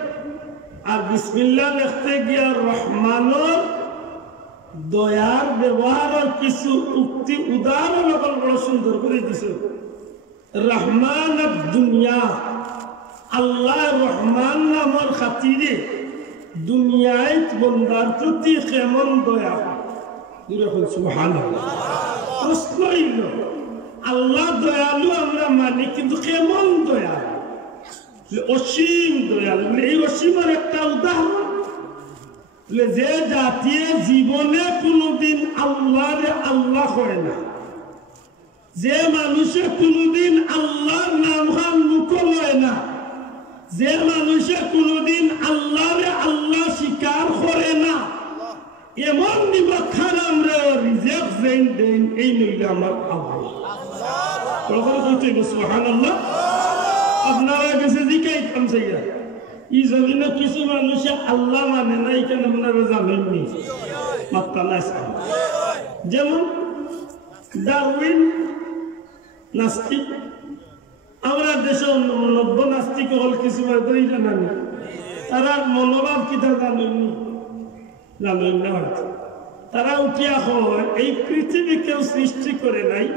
আর বিসমিল্লাহ লিখতে গিয়া রহমানের দয়ার ব্যবহারের কিছু উক্তি উদাহরণ বড় সুন্দর করে দিছে। রহমান দুনিয়া, আল্লাহ রহমান নামের খাতিরে দুনিয়ায় বন্দার প্রতি কেমন দয়া। সুবহানাল্লাহ। প্রশ্ন হইল, আল্লাহ দয়ালু আমরা মানি, কিন্তু কেমন দয়া? অসীম দয়ালু। এই অসীমের একটা উদাহরণ, যে জাতীয় জীবনে কোনদিন আল্লাহরে আল্লাহ হয় না, যে মানুষে কোনদিন আল্লাহর নাম মুখ লয় না, যে মানুষে কোনদিন আল্লাহরে আল্লাহ স্বীকার করে না, এমন নিবক্ষার আমরা রিজেক্ট দেন, এই নইলে আমার আল্লাহ। সুবহানাল্লাহ। আপনারা কাছে জিজ্ঞাসা চাইয়া, এই জমিনে কিছু মানুষে আল্লাহ মানে না, এখানে আপনারা জানেননি? মাত্রা নাই। যেমন ডারউইন নাস্তিক। আমরা দেশে 90 নাস্তিক হল কিছু জানানি, তারা মনোভাব কিতা জানেননি? জানেন না হয়তো। তারা উঠিয়া হয় এই পৃথিবী কেউ সৃষ্টি করে নাই,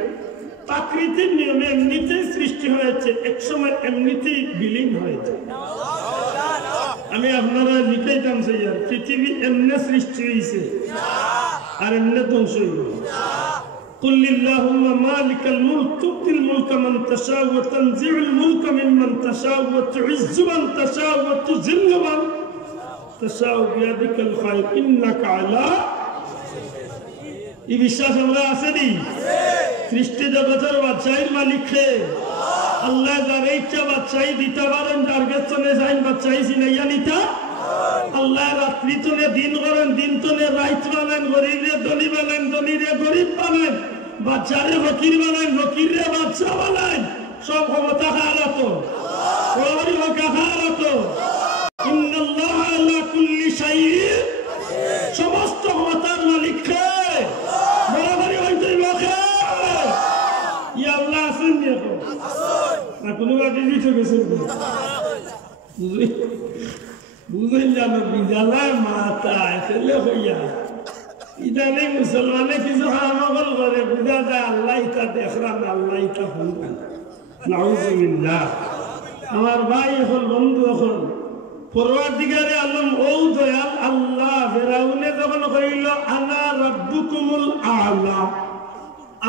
প্রাকৃতিক নিয়মে এমনিতেই সৃষ্টি হয়েছে, একসময় এমনিতেই বিলীন হয়েছে। আমি আপনারা লিখাইতাম সেই, পৃথিবী এমনি সৃষ্টি হয়েছে আর এমনি ধ্বংস হইল। قل اللهم مالك الملك تؤتي الملك من تشاء وتنزع الملك ممن تشاء وتعز من تشاء وتذل من تشاء بيدك الخير انك على। এই বিশ্বাস আমরা আছে নি? সৃষ্টি জগতের বাদশাহীর মালিক কে? আল্লাহ যার ইচ্ছা বাদশাহী দিতে পারেন, যার গেছনে যাইন বাদশাহী চিনাইয়া নিতা। আল্লাহ রাত্রি তনে দিন করেন, দিন তনে রাত বানান, গরিবরে ধনী বানান, ধনীরে গরিব বানান, বাদশারে ফকির বানান, ফকিরে বাদশা বানান। সব ক্ষমতা কার তো? সবারই কার তো? ইন্নাল্লাহ আলা কুল্লি শাইইন, সমস্ত ক্ষমতার মালিক কে? বরাবরই হইতে লোকে ইয়া আল্লাহ আছেন নি? এখন না কোনো গাড়ি দিতে গেছেন? বুঝেন জানো বিদ্যালয় মাথায় ফেলে হইয়া ইদানিং মুসলমানে কিছু আমল করে, বুঝা যায় আল্লাহ ইটা দেখলাম, আল্লাহ ইটা শুনবেন। নাউযুবিল্লাহ। আমার ভাই এখন বন্ধু এখন পরওয়ারদিগারে আলম ও দয়াল আল্লাহ ফেরাউনে যখন কইল আনা রাব্বুকুমুল আ'লা,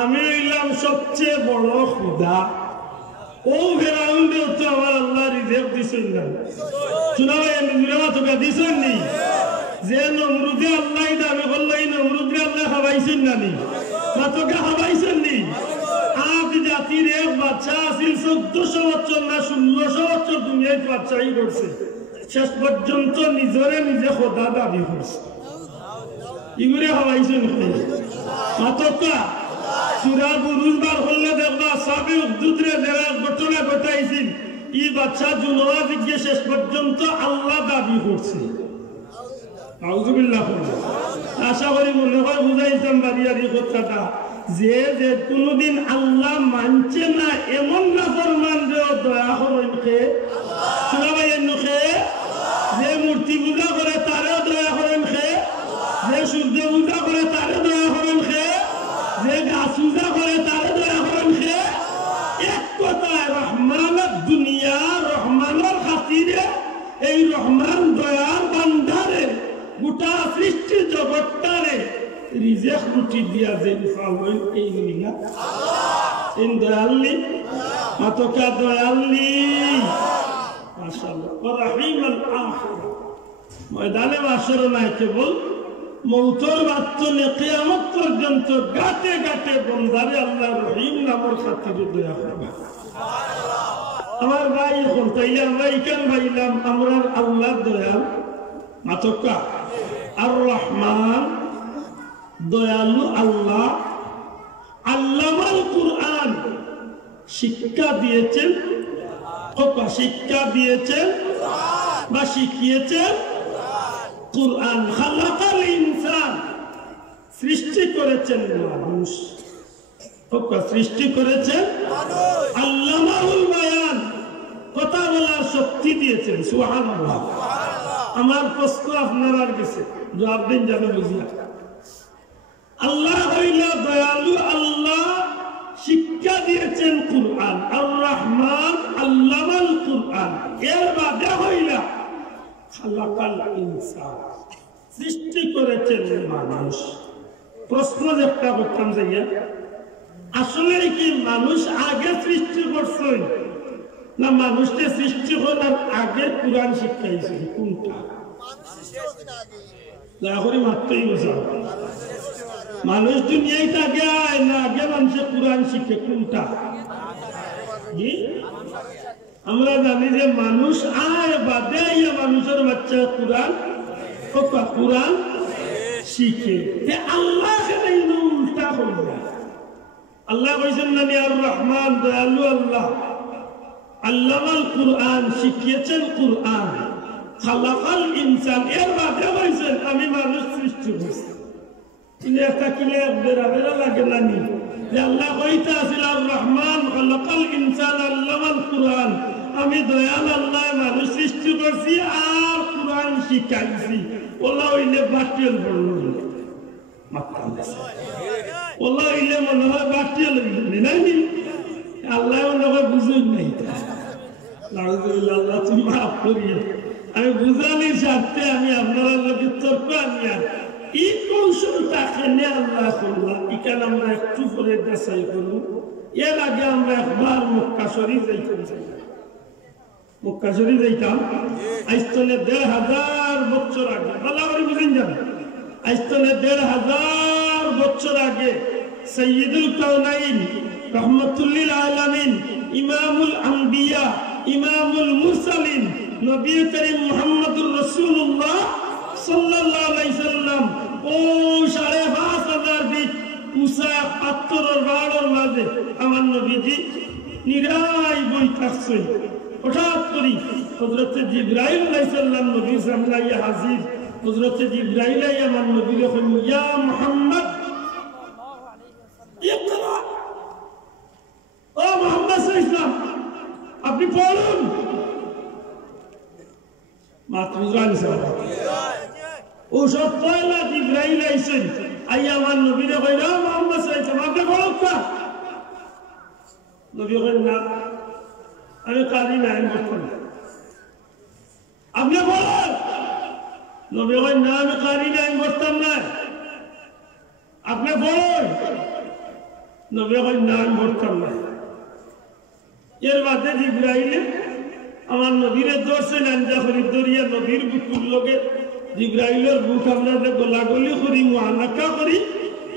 আমি হইলাম সবচেয়ে বড় খোদা, ও ফেরাউনে তো আমার আল্লাহ রিজেক্ট দিছেন না। শোনা ভাই নিরামত দিছেন নি যে নমরুদে আল্লাহ দাবি করলো, এই নমরুদে আল্লাহ খাবাইছেন না নি, মাতকে খাবাইছেন নি। আজ জাতির এক বাচ্চা আছিল 1400 বছর না 1600 বছর দুনিয়ায় বাচ্চাই করছে, শেষ পর্যন্ত নিজরে নিজে খোদা দাবি করছে। ইগুরে খাবাইছেন মাতকা সূরা বুরুজ বার করলে দেখবা সাবে উদ্দুরে যারা ঘটনা ঘটাইছিল, এই বাচ্চা জুনওয়া দিকে শেষ পর্যন্ত আল্লাহ দাবি করছে। আউযুবিল্লাহ। আশা করি মনে হয় বুঝাইতাম বাড়িয়ারি কথাটা, যে যে কোনদিন আল্লাহ মানছে না এমন নাফরমান যে দয়া করেন কে শোনা ভাই এনকে, যে মূর্তি পূজা করে তারে দয়া করেন কে, যে সূর্য পূজা করে তারে দয়া করেন কে, যে গাছ পূজা করে তারে দয়া করেন কে। এক কথায় রহমানের দুনিয়া রহমানের খাতিরে এই রহমান দয়ার বান্দারে গোটা সৃষ্টি জগৎটারে রিজেক রুটি দিয়া যে ফালবেন এই না ইন দয়াল্লি মাতকা দয়াল্লি মাশাআল্লাহ। রাহিমাল আখিরা ময়দানে মাশর নাই কেবল মৌতর বাচ্চনে কিয়ামত পর্যন্ত গাতে গাতে বন্দারে আল্লাহ রহিম নামের খাতিরে দয়া করবে। আমার ভাই এখন তাইলে আমরা ইকান ভাইলাম আমরা আল্লাহ দয়াল মাতকা আর রহমান দয়ালু আল্লাহ আল্লামাল কুরআন শিক্ষা দিয়েছেন, শিক্ষা দিয়েছেন বা শিখিয়েছেন কুরআন। খালাকাল ইনসান সৃষ্টি করেছেন মানুষ, সৃষ্টি করেছেন আল্লামাহুল বায়ান কথা বলার শক্তি দিয়েছেন। সুবহানাল্লাহ। আমার প্রশ্ন আপনার কাছে জবাব দিন যাবে বুঝিয়া। আল্লাহ হইল দয়ালু, আল্লাহ শিক্ষা দিয়েছেন কুরআন, আর রহমান আল্লামাল কুরআন। এর বাদে হইলা খালাকাল ইনসান সৃষ্টি করেছেন মানুষ। প্রশ্ন একটা করতাম যাইয়া, আসলে কি মানুষ আগে সৃষ্টি করছেন না মানুষকে সৃষ্টি করার আগে কোরআন শিখাইছেন? কোনটা? দয়া করে মাত্রই বোঝাও। মানুষ দুনিয়ায় আগে আয় না আগে মানুষের কোরআন শিখে? কোনটা? আমরা জানি যে মানুষ আয় বাদে মানুষের বাচ্চা কোরআন কোরআন শিখে। আল্লাহ উল্টা করবে। আল্লাহ কইছেন না আর রহমান দয়ালু আল্লাহ আল্লামাল কুরআন শিখিয়েছেন কুরআন, খালাকাল ইনসান এর বাদে কইছেন আমি মানুষ সৃষ্টি করছি। ইনি একটা কিলে বেরা বেরা লাগে না নি যে আল্লাহ কইতা আছিল আর রহমান খালাকাল ইনসান আল্লামাল কুরআন, আমি দয়াল আল্লাহ মানুষ সৃষ্টি করছি আর কুরআন শিখাইছি। ওলা হইলে বাটিল বলল মাত্রা ওলা হইলে মনে হয় বাটিল নাই আল্লাহ মনে হয় বুঝুন নাই। আল্লাহ তুমি মাফ করিয়ে আমি বুঝানির স্বার্থে আমি আপনারা লোকের তর্ক আনিয়া এই কৌশলটা খেলে আল্লাহ করলাম। এখানে আমরা একটু করে দেশাই করব। এর আগে আমরা একবার মক্কা শরীফ যাইতাম, মক্কা শরীফ যাইতাম আইস্তনে ১৫০০ বছর আগে। ভালো করে বুঝেন যান, আইস্তনে ১৫০০ বছর আগে সৈয়দুল কাউনাইন রহমতুল্লিল আলামিন ইমামুল আম্বিয়া ইমামুল মুরসালিন নবী করিম মুহাম্মদুর রাসূলুল্লাহ সাল্লাল্লাহু আলাইহি সাল্লাম ও ৫৫০০ ফিট উঁচা পাথরের বাড়ের মাঝে আমার নবীজি নিরাই বই থাকছেন। হঠাৎ করে হযরতে জিবরাইল আলাইহিস সালাম নবীর সামনে আইয়া হাজির। হযরতে জিবরাইল আইয়া আমার নবীকে কইল ইয়া মুহাম্মদ ইকরা, ও মুহাম্মদ সাল্লাল্লাহু আপনি পড়ুন। মাত্র ও সব পয়লা জিবরাইল আইছেন আইয়া আমার নবীরে কইল মুহাম্মদ সাল্লাল্লাহু আপনি পড়ুন। নবী কইল না আমি কারি না আমি করতাম না আপনি বলেন নবী কয় না আমি কারি না আমি করতাম না আপনি বলেন নবী কয় না আমি করতাম না এর বাদে জিবরাইলে আমার নবীরে ধরছেন আঞ্জা করি দরিয়া নবীর বুকুর লোকে জিবরাইলের বুক আপনাদের গোলাগুলি করি মুআনাকা করি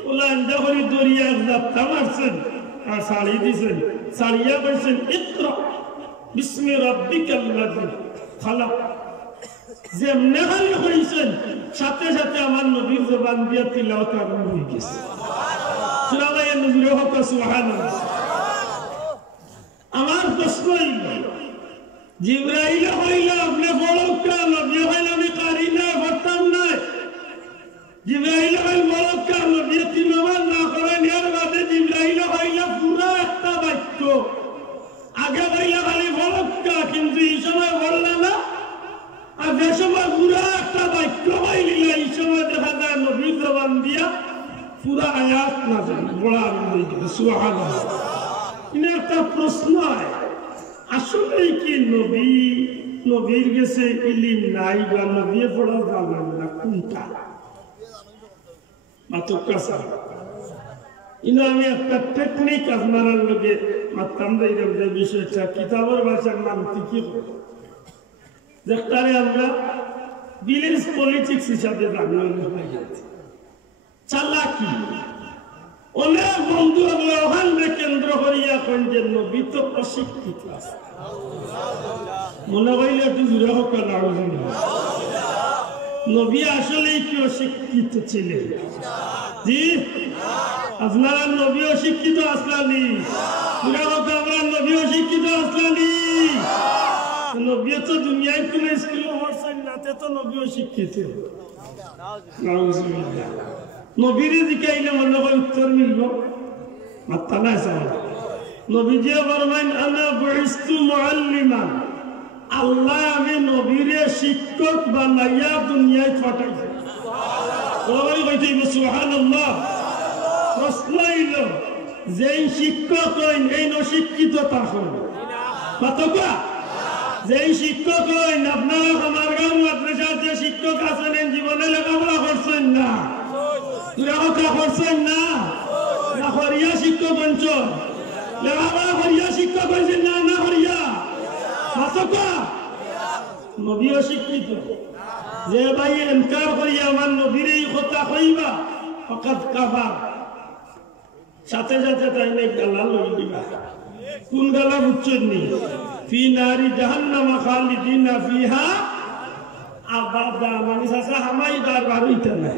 ওলা আঞ্জা করি দরিয়া জাপটা মারছেন আর শাড়ি দিছেন শাড়িয়া বলছেন ইকরা বিসমি রাব্বিকাল্লাযী খালাক যেমনে খালি হইছেন সাথে সাথে আমার নবীর জবান দিয়া তিলাওয়াত আরম্ভ হয়ে গেছে সুবহানাল্লাহ নবীর হক সুবহানাল্লাহ আমার প্রশ্ন জিবরাইল হইলে আপনি বড় কাল নবী হইলে আমি কারি না করতাম না জিবরাইল হইল বড় কাল নবী তিলাওয়াত না করেন এর বাদে জিবরাইল হইলে পুরো একটা বাক্য আগে হইলে খালি বড় কাল কিন্তু এই সময় বললেন না আর যে সময় পুরো একটা বাক্য হইলে এই সময় দেখা যায় নবীর জবান দিয়া পুরো আয়াত না জানে বড় আনন্দ সুবহানাল্লাহ একটা প্রশ্ন আসলে কি নবীর গেছে ইলিম নাই বা নবী পড়া জানেন না কোনটা আমি একটা টেকনিক আপনার লোকে মাত্রাম যে বিষয়টা কিতাবের ভাষার নাম কি যেটারে আমরা ভিলেজ পলিটিক্স হিসাবে জানি চালাকি অনেক বন্ধু ওখানে কেন্দ্র করিয়া কোন যে নবী তো অশিক্ষিত আছে মনে হইলে একটু জুড়ে হোক নবী আসলে কি অশিক্ষিত ছিলেন জি আপনারা নবী অশিক্ষিত আসলানি জুড়ে হোক আমরা নবী অশিক্ষিত আসলানি নবী তো দুনিয়ায় কোন স্কুলে পড়ছেন না তো নবী অশিক্ষিত নবীরে জিকাইলে মনে হয় উত্তর মিলব মাত্তা নাই সামনে নবীজি ফরমান আনা বুইস্তু মুআল্লিমান আল্লাহ আমি নবীরে শিক্ষক বানাইয়া দুনিয়ায় পাঠাইছি সবাই কইতে সুবহানাল্লাহ প্রশ্ন হইল যেই শিক্ষক হইন এই নশিক্ষিত তখন মাতকা যেই শিক্ষক হইন আপনারা আমার গাঁও মাদ্রাসার যে শিক্ষক আছেন জীবনে লেখাপড়া করছেন না করছেন না হরিয়া শিক্ষক অঞ্চল লেখাপড়া হরিয়া শিক্ষক হয়েছেন না না হরিয়া নবী অশিক্ষিত যে ভাই এনকার করিয়া আমার নবীর এই কথা কইবা ফকাত কাবা সাথে সাথে তাই না গালা লই দিবা কোন গালা বুঝছেন নি ফি নারি জাহান্নাম খালিদিনা ফিহা আবাদা মানে সাসা হামাই বার বারইতা না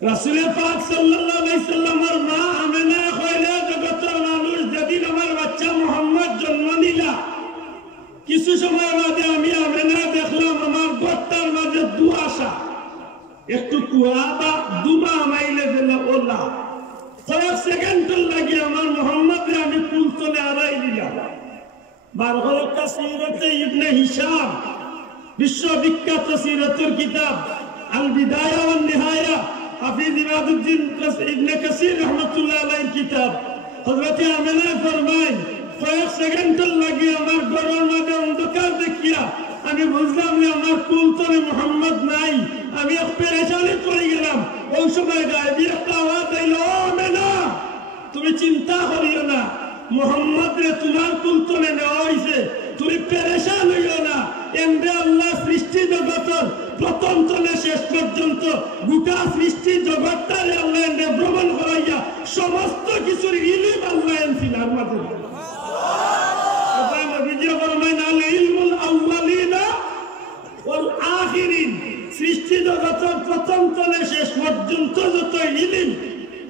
রাসূল পাক সাল্লাল্লাহু আলাইহি সাল্লামের মা আমেনা কইলে জগতের মানুষ যেদিন আমার বাচ্চা মুহাম্মদ জন্ম নিলা কিছু সময় বাদে আমি আমেনা দেখলাম আমার গর্তার মাঝে দুআশা একটু কুয়া বা দুবা মাইলে দিল ওলা কয়েক সেকেন্ড লাগে আমার মুহাম্মদরে আমি কুলতলে আড়াই দিলাম বারগলক সিরাতে ইবনে হিশাম বিশ্ববিখ্যাত সিরাতুল কিতাব আল বিদায়া ওয়ান নিহায়া হাফিজ ইমাদউদ্দিন ইবনে কাসির রাহমাতুল্লাহ আলাইহির কিতাব হযরত আমেনা ফরমায় কয়েক সেকেন্ড লাগে আমার ঘরের মধ্যে অন্ধকার দেখিয়া আমি বুঝলাম যে আমার কুলতলে মুহাম্মদ নাই আমি এক পেরেশানি পড়ে গেলাম ওই সময় গায়েবী একটা আওয়াজ আইল ও আমেনা তুমি চিন্তা করিও না মুহাম্মদ রে তোমার কুলতলে নেওয়া হইছে তুমি পেরেশান হইও না এন্ডে আল্লাহ সৃষ্টি জগতের প্রথম তলে শেষ পর্যন্ত গোটা সৃষ্টি জগৎটারে আল্লাহ এন্ডে ভ্রমণ করাইয়া সমস্ত কিছুর ইলম আল্লাহ এনছিল আর মাঝে সুবহান নবীজি ফরমায় আল ইলমুল আউয়ালিনা ওয়াল আখিরিন সৃষ্টি জগতের প্রথম তলে শেষ পর্যন্ত যত ইলম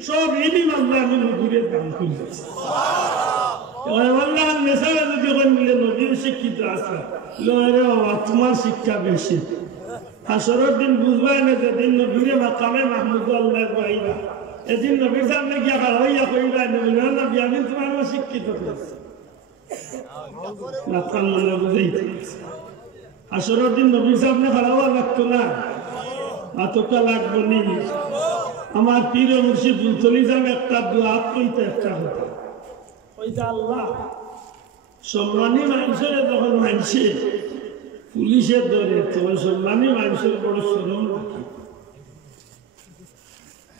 সব ইলম আল্লাহ নবীর দান করেছে আল্লাহর মেসাজে যদি কোন মিলে নবীর শিক্ষিত আছে লরে তোমার শিক্ষা বেশি হাসরের দিন বুঝবাই না যেদিন নবীরে মাকামে মাহমুদ আল্লাহ কইবা এদিন নবীর সামনে গিয়া হইয়া কইবা নবী আমি তোমার শিক্ষিত করেছি মাকাম মনে বুঝাইতে হাসরের দিন নবীর সামনে খাড়া হওয়া লাগতো না আতকা লাগবো নি আমার পীর মুর্শিদ বুলতলি যান একটা দোয়া কইতে একটা কথা কইতা আল্লাহ সম্মানী মানুষের যখন মানছে পুলিশের ধরে তখন সম্মানী মানুষের বড় শরম রাখে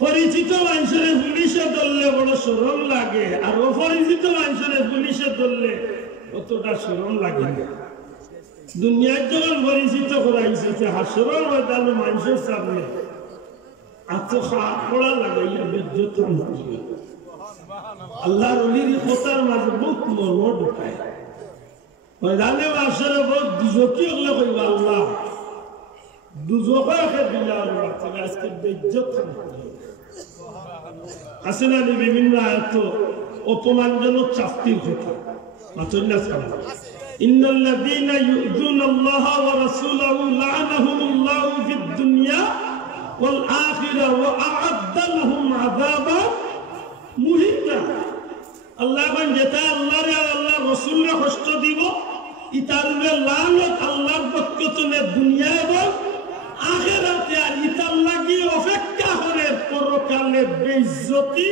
পরিচিত মানুষের পুলিশে ধরলে বড় শরম লাগে আর অপরিচিত মানুষের পুলিশে ধরলে অতটা শরম লাগে না দুনিয়ার যখন পরিচিত করাইছে হাসরের ময়দানে মানুষের সামনে এত খাড়া লাগাইয়া বেজ্জত আল্লাহর ওলির কথার মাঝে বহুত মর্ম ঢুকায় ময়দানে মাসের বহুত দুজকি হলে কইবা আল্লাহ দুজকে দিলা আজকে বেজ্জত আছে না বিভিন্ন আয়াত অপমানজনক শাস্তির কথা মাত্র না إن الذين يؤذون الله ورسوله لعنهم الله في الدنيا والآخرة وأعد لهم عذابا مهينا الله من جتا الله يا الله رسول خشت ديبو ইতালবে লানত আল্লাহর পক্ষ থেকে দুনিয়া এবং আখিরাতে আর ইতাল লাগি অপেক্ষা করে পরকালে বেইজ্জতি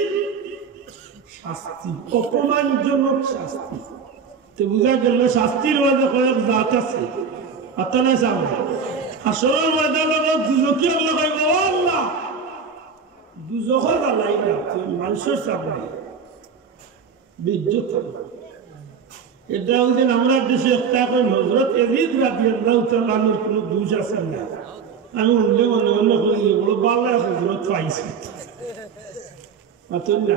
শাস্তি অপমানজনক শাস্তি তো বুঝা গেল শাস্তির মধ্যে কয়েক জাত আছে আপনারা জানেন হাসরের ময়দানে দুজকি আল্লাহ কইব ও আল্লাহ দুজখর বালাই না মানুষের সামনে বেইজ্জত এটা হচ্ছে আমরা দেশে একটা কই হযরত ইয়াজিদ রাদিয়াল্লাহু তাআলা আনহুর কোনো দোষ আছে না আমি উল্লে মনে মনে করি বড় বালা হযরত পাইছে মাত্র না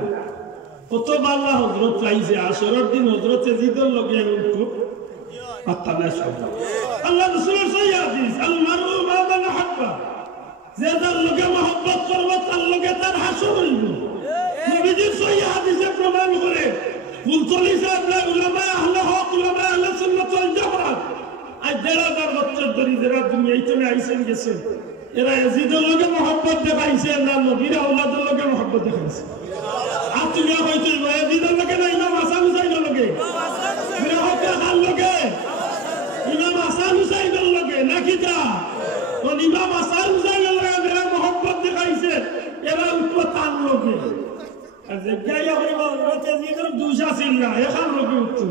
কত বালা হযরত পাইছে আসরের দিন হযরত ইয়াজিদের লগে উঠু পাত্তা না সব আল্লাহ রাসূলের সহিহ হাদিস আল মারউ মা মান হাব্বা যে তার লগে মহব্বত করবে তার লগে তার হাসর হইব নবীজির সহিহ হাদিসে প্রমাণ করে ফুলতলি সাহেব উলামা আহলে হক উলামা আহলে সুন্নাত ওয়াল জামাত আজ যারা তার বছর ধরে যারা দুনিয়াতে আইছেন গেছেন এরা ইয়াজিদের লগে মহব্বত দেখাইছে না নবীর আওলাদের লগে মহব্বত দেখাইছে আর তুমি হয়তো ইয়াজিদের লগে না ইমাম হাসান হুসাইনের লগে মেরা হক হাল লগে ইমাম হাসান হুসাইনের লগে নাকি তা কোন ইমাম হাসান হুসাইনের লগে যারা মহব্বত দেখাইছে এরা উঠো তার লগে আর যে গায়া হইব হযরত ইয়াজিদের দোষ আছিল না এখন লগে উঠতো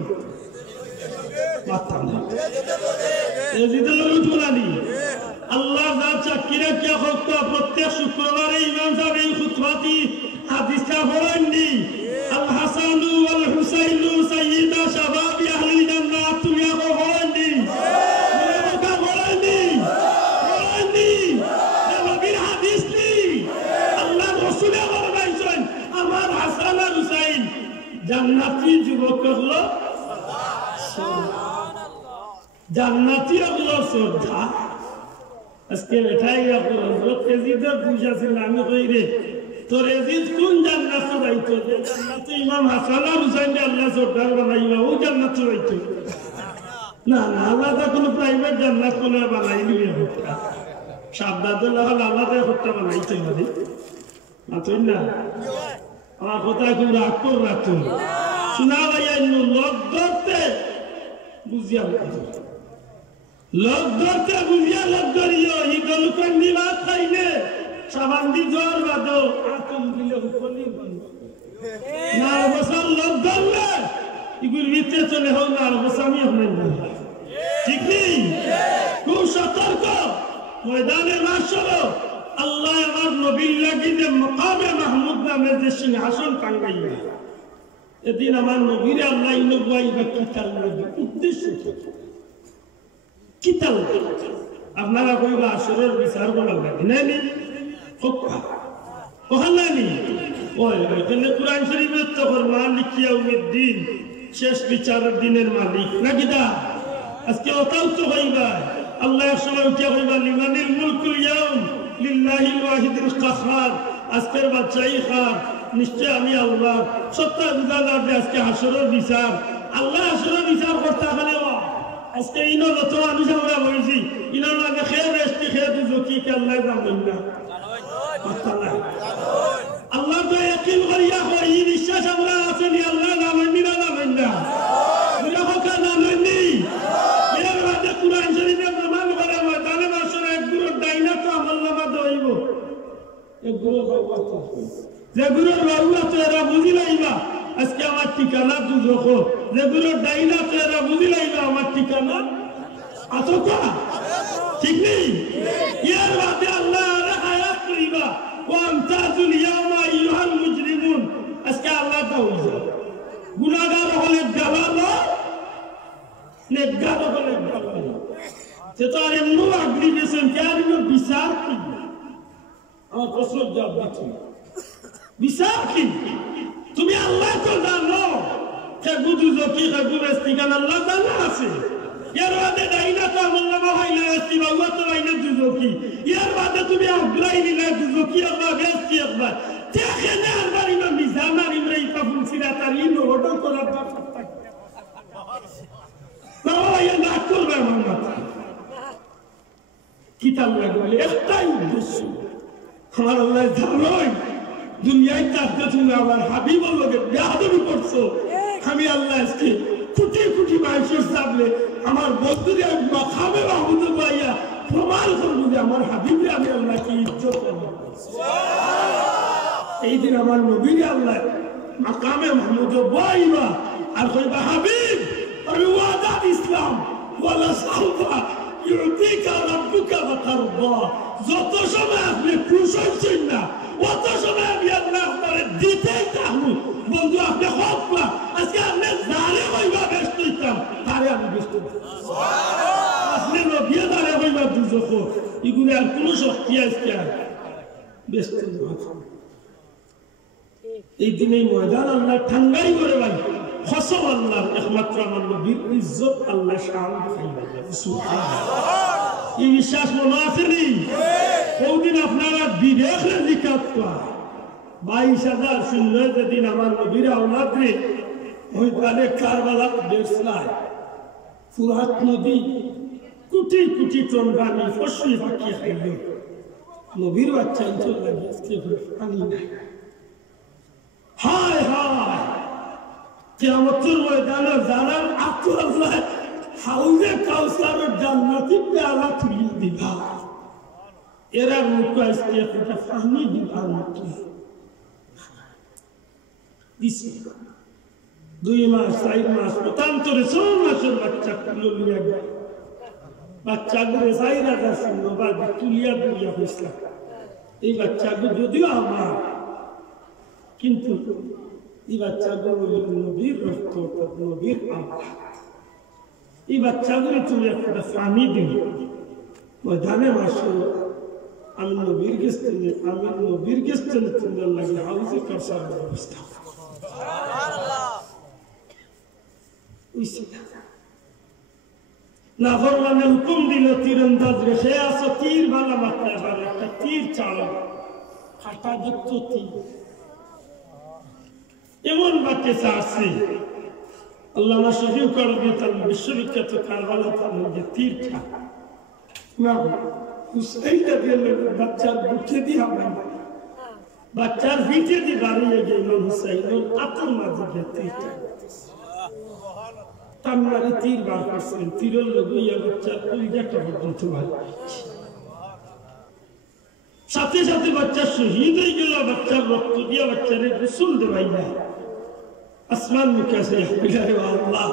মাতাম ইয়াজিদের লগে উঠো না নি আল্লাহ যা চাকিরা কি হতো প্রত্যেক শুক্রবারে ইমাম সাহেব এই খুতবাতি হাদিসটা পড়েননি আল হাসান ওয়াল হুসাইন সাইয়্যিদা শাবাব আহলিল জান্নাত তুমি পড়েননি মুরাকা পড়েননি নবীর হাদিস নি আল্লাহ রাসূল আমার বলেছেন আমার হাসান আর হুসাইন জান্নাতি যুবক হলো সুবহানাল্লাহ জান্নাতি হলো শ্রদ্ধা আজকে এটাই আপনার হযরত ইয়াজিদের দোষ আছে আমি কই রে তোর ইয়াজিদ কোন জান্নাত যাইতো যে জান্নাতে ইমাম হাসান আর হুসাইন আল্লাহ সরদার বানাইবা ও জান্নাত যাইতো না না আলাদা কোনো প্রাইভেট জান্নাত কোন বানাইনি হতা সাবধান হল আলাদা হত্যা বানাইতে হবে মাত্র না আমার কথা কোন রাগ কর রাখতো শোনা ভাইয়া লোক ধরতে বুঝিয়া লোক ধরতে বুঝিয়া লোক ধরিও ই গলুকান দিবাত খাইলে সাবান্দি জ্বর বাদো আতম দিলে উপলি বন্ধ না বসাল লোক ধরলে ইগুর ভিতরে চলে হোক না বসামি আপনার ঠিক নেই খুব সতর্ক ময়দানে মাশাআল্লাহ আল্লাহ আমার নবীর লাগি যে মাকামে মাহমুদ নামে যে সিংহাসন টাঙ্গাইয়া এদিন আমার নবীর আল্লাহ ইনবাই বা কিতাল নবী উদ্দেশ্য কিতাল আপনারা কইবা আসরের বিচার করা লাগে না নি ওখানে নি ওই এখানে কোরআন শরীফের তো মালিক ইয়াউমিদ্দিন শেষ বিচারের দিনের মালিক নাকি দা আজকে ওটাও তো হইবা আল্লাহ সময় কি হইবা লিমানিল মুলকুল ইয়াউম লিল্লাহিল ওয়াহিদুল কাহ্হার আজকের বাদশাহী খান নিশ্চয় আমি আল্লাহ সত্য বুঝালাম যে আজকে হাসরের বিচার আল্লাহ হাসরের বিচার করতে হবে আজকে ইনো যত আমি আমরা বলছি ইনোর লাগে খেয়ে বেশি খেয়ে দুজো কি আল্লাহ জানেন না আল্লাহ তো ইয়াকিন করিয়া হয় এই বিশ্বাস আমরা আছে নি আল্লাহ জানেন না জানেন না পুরা কথা জানেন নি এর মধ্যে কুরআন শরীফে প্রমাণ করে ময়দানে মাসরে এক গুরু ডাইনা তো আমল নামা দইব এক গুরু বাবা বাউলা তো এরা বুঝি লাইবা আজকে আমার ঠিকানা দুজখ যেগুলো ডাইনা তো এরা বুঝি লাইবা আমার ঠিকানা আতকা ঠিক নেই ইয়ার বাদে আল্লাহ আয়াত করিবা ওয়ান্তাজুল ইয়াওমা আইয়ুহাল মুজরিমুন আজকে আল্লাহ তাউজা গুনাহগার হলে গালালো নেকগার হলে গালালো সে তো আর এমন আগলি গেছেন কেন বিচার কি আমার প্রশ্ন জবাব দিচ্ছি বিচার কি তুমি আল্লাহ তো জানো কে বুঝু কি বুঝু ঠিকানা আল্লাহ জানা আছে ইয়ার বাদে ডাইনা তো আল্লাহ ভাইলা আছে বাবা তো ভাইলা বুঝু কি ইয়ার বাদে তুমি আগ্রাই নিলা বুঝু কি আল্লাহ বেস্তি আল্লাহ দেখেন আর বাড়ি না মিজান আর ইমরাই কাবুল সিরা তার ইনো ওটা করার দরকার থাকে বাবা ইয়া না করবে মোহাম্মদ কিতাব লাগলে একটাই উদ্দেশ্য আমার আল্লাহ জানোই দুনিয়ায় তাতে তুমি আমার হাবিবর লোকে বেয়াদবি করছো আমি আল্লাহ আজকে কোটি কোটি মানুষের সামনে আমার বন্ধুরে মাখামে মাহমুদ পাইয়া প্রমাণ করবো যে আমার হাবিবরে আমি আল্লাহকে ইজ্জত করবো এই দিন আমার নবীরে আল্লাহ মাকামে মাহমুদ পাইবা আর কইবা হাবিব আমি ওয়াদাত ইসলাম ওয়ালা সাউফা ইউতিকা রাব্বুকা ফাতারদা যত সময় আপনি খুশি হচ্ছেন না অত সময় আমি আল্লাহ আপনারে দিতেই চাহবো বন্ধু আপনি হক না আজকে আপনি জানে হইবা ব্যস্ত হইতাম তারে আমি ব্যস্ত আপনি নবিয়া দাঁড়ে হইবা দুজখ এগুলো আর কোনো শক্তি আজকে ব্যস্ত এই দিন এই ময়দান আল্লাহ ঠান্ডাই করে ভাই ফসল আল্লাহ একমাত্র আমার নবীর ইজ্জত আল্লাহ শান এই বিশ্বাস মনে আসেনি ওদিন আপনারা বিদেশে জিকাত পায় 22,000 শূন্য যেদিন আমার নবীর আওলাদরে ওই তালে কারবালাত বেসলায় ফুরাত নদী কোটি কোটি টন পানি ফসলি পাখি খাইল নবীর বাচ্চা অঞ্চল লাগে আজকে পানি নাই হায় হায় কিয়ামতের ময়দানে জানার আল্লাহ হাউজে কাউসারের জান্নাতি পেয়ালা তুলিয়ে দিবা এরা মুখ আজকে একটা পানি দিবার মতো 2 মাস 4 মাস মতান্তরে 6 মাসের বাচ্চা তুলিয়া গেল বাচ্চাগুলো 4,000 শূন্য বা তুলিয়া তুলিয়া হয়েছিল এই বাচ্চাগুলো যদিও আমার কিন্তু এই বাচ্চাগুলো নবীর রক্ত নবীর আল্লাহ এই বাচ্চাগুলো তুমি একটা পানি দিল ময়দানে মাসে আমি নবীর গেস্তে তুমি লাগে হাউজে কাউসার ব্যবস্থা না ফরমানে হুকুম দিল তীরন্দাজ রেখে আসো তীর ভালো মাত্রায় ভালো একটা তীর চালো কাটা যুক্ত তীর এমন বাক্যে চাষি আল্লামা শফিউ করবি তার বিশ্ববিখ্যাত কারবালা তার মধ্যে তীর খা হুসাইনটা দিল বাচ্চার বুকে দিয়ে হবে বাচ্চার ভিটে দিয়ে দাঁড়িয়ে গেল হুসাইন আতর মাঝে তীরটা তার তীর বার করছেন তীরের লগইয়া বাচ্চার কলিজাটা পর্যন্ত ভালো সাথে সাথে বাচ্চা শহীদ হয়ে গেল বাচ্চার রক্ত দিয়ে বাচ্চারে গোসল দেওয়াই যায় আসমান মুখে আসে আল্লাহ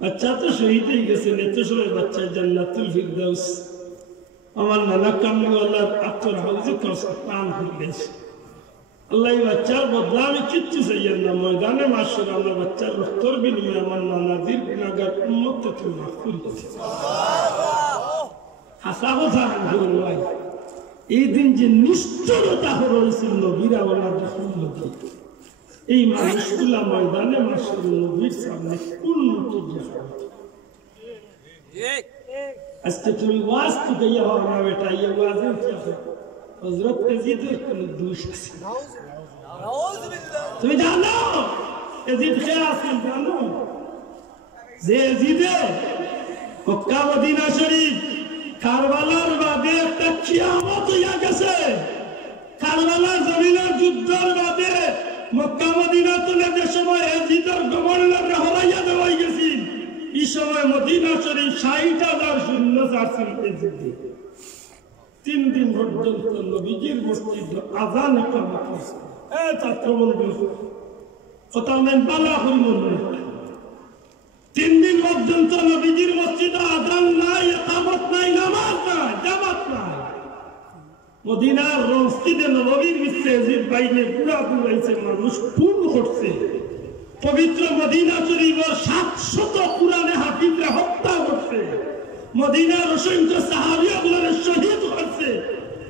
বাচ্চা তো শহীদ হয়ে গেছে এত সময় বাচ্চা জান্নাতুল ফিরদাউস আমার নানা কামলিওয়ালার আত্মর হাউজে কাউসার পান হইলেছে আল্লাহ বাচ্চার বদলা আমি কিচ্ছু চাইয়েন না ময়দানে মাসুর আমার বাচ্চার রক্তর বিনিময়ে আমার নানাজির গুনাহগার উম্মত থেকে মাফ করে দিয়েছে হাসা কথা ভাই এই দিন যে নিষ্ঠুরতা হয়েছিল নবীরা ওনার রসুল্লাহ এই মানুষগুলা ময়দানে মাসুর নবীর সামনে কোন মতো আজকে তুমি ওয়াজ তো গিয়ে হওয়া না বেটা ইয়ে ওয়াজে কি হযরত ইয়াজিদের কোন দোষ আছে তুমি জানো ইয়াজিদ কে আছে জানো যে ইয়াজিদে মক্কা মদিনা শরীফ কারবালার বাদে একটা কিয়ামত হইয়া গেছে কারবালার জমিনের যুদ্ধের বাদে মক্কা মদিনা তুলে যে সময় ইয়াজিদের গভর্নর হরাইয়া দেওয়া গেছে এই সময় মদিনা শরীফ 60,000 সৈন্য চাচ্ছিল ইয়াজিদে 3 দিন পর্যন্ত নবীজির মসজিদ আযান ইকামত হয়েছে আক্রমণ করবে কথা নেন বালা হল 3 দিন পর্যন্ত নবীজির মসজিদে আযান নাই, ইকামত নাই, নামাজ নাই, জামাত নাই। মদিনার মসজিদে নববীর ভিতরে ইয়াজিদ বাইনে পুরা পুরাইছে, মানুষ পূর্ণ করছে। পবিত্র মদিনা শরীফের 700 কুরআনে হাফিজরা হত্যা করছে। মদিনার অসংখ্য সাহাবীগুলোকে শহীদ করছে।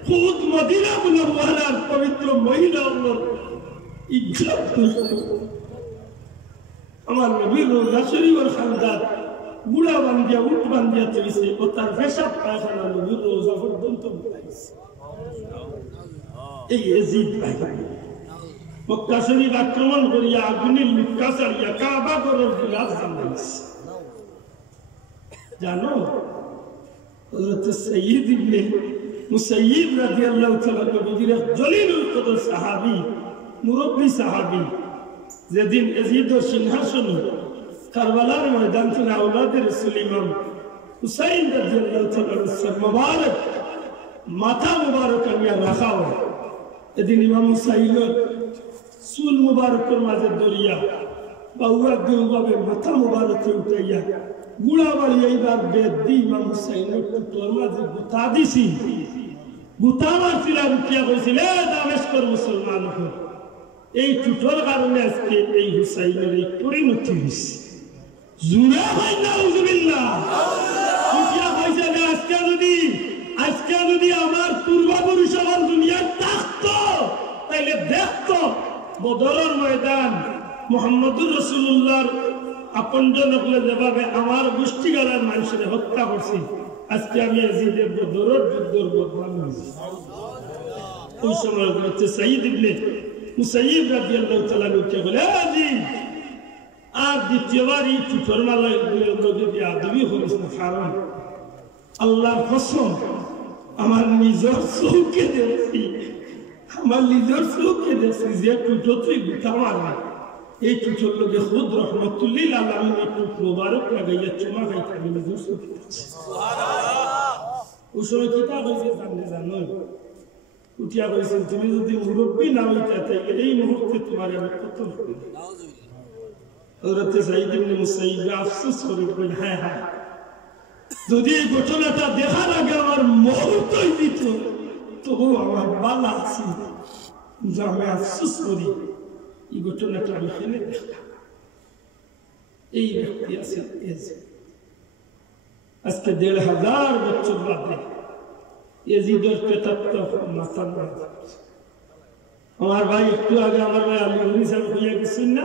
খুদ মদিনা মুনাওয়ারার পবিত্র মহিলাগুলোর ইজ্জত করছে। আমার নবীর রোজা শরীফের খানদার বুড়া বান্ধিয়া উঠ বান্ধিয়া তৈছে ও তার পেশাব পায়খানা নবীর রোজা পর্যন্ত বুঝাইছে। এই ইয়াজিদ ভাই মক্কা শরীফ আক্রমণ করিয়া আগুনের লুটকা চালিয়া কাবা ঘরের গিলাফ জানাইছে। জানো হযরত সাইয়্যিদ ইবনে মুসাইয়্যিব রাদিয়াল্লাহু তাআলা নবীর জলিলুল কদর সাহাবী, মুরব্বী সাহাবী, যেদিন ইয়াজিদের সিংহাসন কারবালার ময়দান থেকে আওলাদের রাসূল ইমাম হুসাইন রাদিয়াল্লাহু তাআলা মুবারক মাথা মুবারক আনিয়া রাখা হয়। এদিন ইমাম হুসাইনের চুল মুবারকের মাঝে দরিয়া বাউয়া দেওভাবে মাথা মুবারকে উঠাইয়া গুড়া বাড়ি এইবার বেদ দি ইমাম হুসাইনের টুটোর মাঝে গুতা দিছি। গুতা মারছিল উঠিয়া কইছিল দামেস্কর মুসলমান হল। এই টুটোর কারণে আজকে এই হুসাইনের এই পরিণতি হয়েছে। জুড়ে হয় না উজুবিল্লাহ উঠিয়া কইছে যে আজকে যদি আমার পূর্বপুরুষ আমার দুনিয়ায় থাকতো তাইলে দেখতো বদরের ময়দান মুহাম্মদুর রাসূলুল্লাহর আপনজন হলে যেভাবে আমার গোষ্ঠীগারের মানুষের হত্যা করছি, আজকে আমি ইয়াজিদের বদরের যুদ্ধের বদনাম হয়েছি। ওই সময় হচ্ছে সাইয়্যিদ ইবনে মুসাইয়্যিব রাদিয়াল্লাহু তাআলা উঠে বলে ইয়াজিদ আর দ্বিতীয়বার এই চুটোর মালায় যদি আদবি করিস না, কারণ আল্লাহর কসম আমার নিজের চোখে দেখছি, যে টুটো তুই গুতা মারবা এই টুটোর লোকে খুদ রহমতুল্লিল আলামিন একটু মোবারক লাগাইয়া চুমা খাইতে আমি নিজের চোখে দেখছি। ওই সময় কিতা হয়েছে জানো? উঠিয়া কইছেন তুমি যদি মুরব্বী না হইতে তাইলে এই মুহূর্তে তোমার আমি কত হযরত সাইয়্যিদ ইবনে মুসাইয়্যিব আফসোস করে কইলেন, হ্যাঁ হ্যাঁ, যদি এই ঘটনাটা দেখার আগে আমার মৌত হইত তবু আমার বালা আছে, কিন্তু আমি আফসোস করি এই ঘটনাটা আমি ফেলে দেখলাম। এই ব্যক্তি আছে আজকে ১৫০০ বছর বাদে ইয়াজিদের পেটাত্তা মাথা মারা। আমার ভাই একটু আগে আমার ভাই আলী হরি সাহেব হইয়া গেছেন না,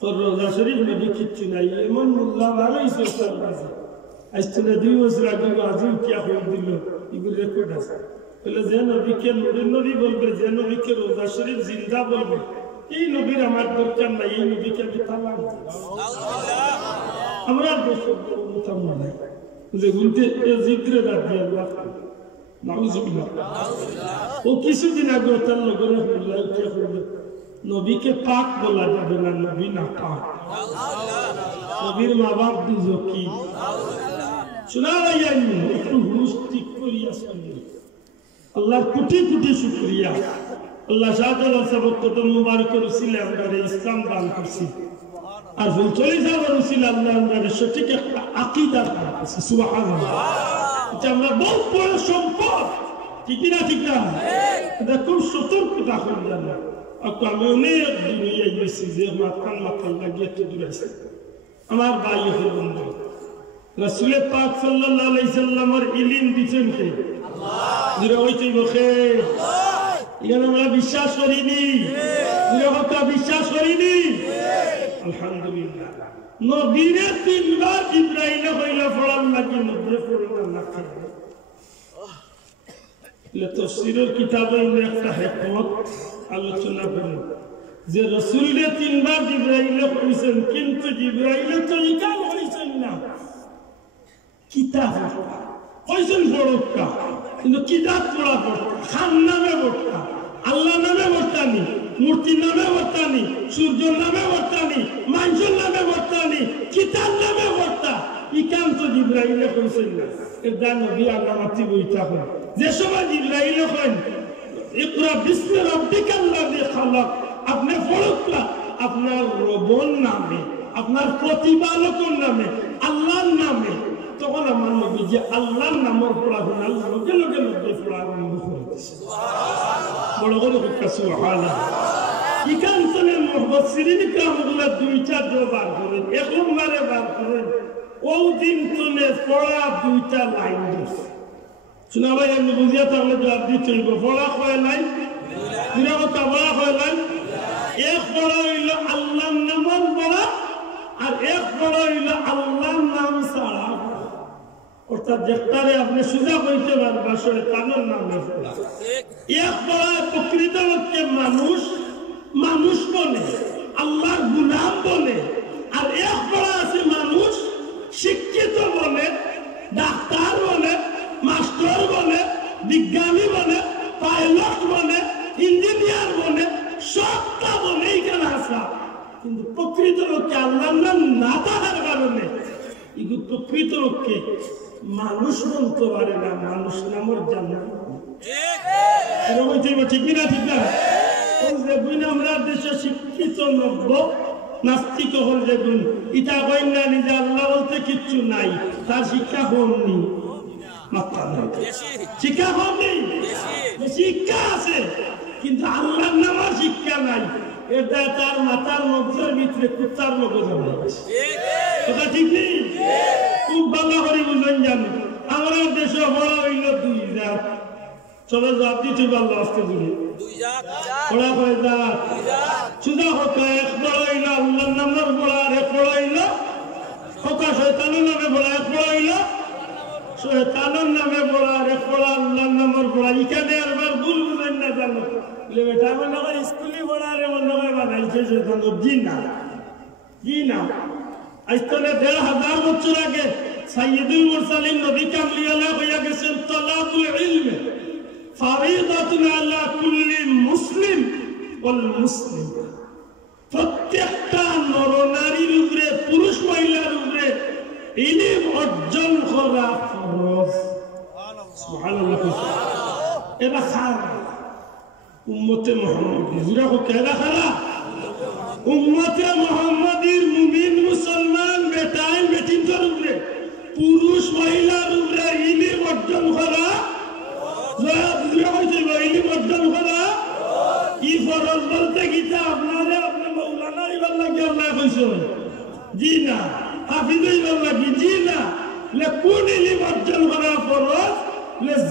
তোর রোজা শরীফ নবী কিচ্ছু নাই, এমন মোল্লা ভালোই চলছে কাছে আসছে না। 2 বছর আগে আজি উঠিয়া হয়ে দিল, এগুলো রেকর্ড আছে। বলে যে নবীকে নূরের নবী বলবে, যে নবীকে রোজা শরীফ জিন্দা বলবে, এই নবীর আমার দরকার নাই, এই নবীকে আমি তালাক দিই। আমরা নাই যে বলতে জিক্রে রাদিয়াল্লাহু তাআলা নাউযুবিল্লাহ। ও কিছুদিন আগে তার লোকের উঠিয়া করবে নবীকে পাক বলা যাবে না, নবী না পাক। নবীর মা বাপ দুজকি শোনা যায়নি, একটু হুশ ঠিক করিয়া শুনি। আল্লাহর কোটি কোটি শুকরিয়া, আল্লাহ শাহজালাল সাহেব কত মুবারকের উসিলে আমরা ইসলাম দান করছি। আর চলে যাওয়ার উসিলে আল্লাহ আমরা সঠিক একটা আকীদা দান করছি। সুবহানাল্লাহ, এটা আমরা বহু বড় সম্পদ, ঠিক না? ঠিক না? এটা খুব সতর্কতা করে জানা। আমি অনেক দুনিয়া গেছি যে মাথান লাগিয়ে তো দূরেছে। আমার ভাই বন্ধু রাসূল পাক সাল্লাল্লাহু আলাইহি সাল্লামের ইলম দিতেন কে? আল্লাহ। যারা হইছে বখে এখানে আমরা বিশ্বাস করিনি, যারা বিশ্বাস করিনি, আলহামদুলিল্লাহ। নবীরে 3 বার জিবরাইল হইলা পড়ার লাগি নবী পড়ার না খায়। তাফসীরের কিতাবে একটা হিকমত আলোচনা করেন যে রাসূলকে 3 বার জিবরাইল কইছেন, কিন্তু জিবরাইল তো ইকাল হইছেন না, কিতাব কইছেন বড়টা, কিন্তু কিতাব পড়া খান নামে বড়টা, আল্লাহ নামে বড়তানি, মূর্তি নামে বড়তানি, সূর্য নামে বড়তানি, মানুষের নামে বড়তানি, কিতাব নামে বড়তা। ইকাল তো জিবরাইল কইছেন না। এর দা নবী আল্লাহ মাতি বইতা হয় যে সময় জিবরাইল কইন ইকরা বিসমি রাব্বিকাল্লাযী খালাক, আপনি পড়ুকা আপনার রবের নামে, আপনার প্রতিপালকের নামে, আল্লাহর নামে। তখন আমার নবী যে আল্লাহর নামের পড়াশোনা আল্লাহ লগে লগে লগে পড়া আরম্ভ করে দিয়েছে। বড় করে সুবহানাল্লাহ। ইকান্তনে মুফাসসিরিন কিরামগুলো দুইটা বার করেন, এক নম্বরে বার করেন ও দিন তুলে পড়া দুইটা লাইন দিয়েছে। শোনা ভাই আমি বুঝিয়া তাহলে জবাব দিতে হইব। পড়া কয় লাইন, দুইটা কথা পড়া কয় লাইন। এক পড়া হইল আল্লাহর নামের পড়া, আর এক পড়া হইল আল্লাহর নাম ছাড়া। অর্থাৎ যেটারে আপনি সুজা কইতে পারবা শয়তানের নামে পড়া। এক পড়া প্রকৃত পক্ষে মানুষ মানুষ বলে, আল্লাহর গুলাম বলে, আর এক পড়া আছে মানুষ শিক্ষিত বলে, ডাক্তার বলে, মাস্টার বলে, বিজ্ঞানী বলে, পাইলট বলে, ইঞ্জিনিয়ার বলে, সবটা বলে এইখানে আসা। কিন্তু প্রকৃত লোককে আল্লাহর নাম না থাকার কারণে এগুলো প্রকৃত লোককে মানুষ বলতে পারে না, মানুষ নামের জান্নাত। ঠিক না? ঠিক না? আমরা দেশে শিক্ষিত নব্য নাস্তিক হল যেগুন ইটা কইন না নিজে আল্লাহ বলতে কিচ্ছু নাই, তার শিক্ষা হননি, শিক্ষা হননি, শিক্ষা আছে কিন্তু আল্লাহর নামার শিক্ষা নাই। এটা তার মাথার মগজের ভিতরে কুত্তার মগজ কথা ঠিক নেই। খুব ভালো করে বুঝলেন জানো আমার দেশে বড় হইল দুই জাত। চলো জাত দিতে পারলো আজকে জুড়ে পড়া হয়ে জাত সুদা হোক। এক বড় হইল আল্লাহর নামের পড়া, আর এক বড় হইল হোকা শয়তানের নামে পড়া। এক বড় হইল শয়তানের নামে পড়া, আর এক পড়া আল্লাহর নামের পড়া। এখানে আরবার ভুল বুঝেন না জানো বেটা মনে হয় স্কুলে পড়ারে মনে হয় বানাইছে শয়তান। জি না, জি না। আজ থেকে ১৫০০ বছর আগে সাইয়্যিদুল মুরসালিন নবী কামলিওয়ালা হইয়া গেছেন তালাবুল ইলম ফারিদাতুন আলা কুল্লি মুসলিম ওয়াল মুসলিম। প্রত্যেকটা নরনারীর উপরে, পুরুষ মহিলার উপরে ইলম অর্জন করা ফরজ। সুবহানাল্লাহ। এটা খারা উম্মতে মুহাম্মদ নিজরা কো কেডা খারা উম্মতে মুহাম্মাদির মুমিন মুসলমান বেটাই বেটিনদের উপরে, পুরুষ মহিলার উপরে ইলম অর্জন করা ইলম অর্জন করা কি ফরজ বলতে গীতা আপনারে আপনি মৌলানা ইবার লাগে আল্লাহ কইছো জি না, হাফিজ ইবার লাগে জি না। কোন ইলম অর্জন করা ফরজ?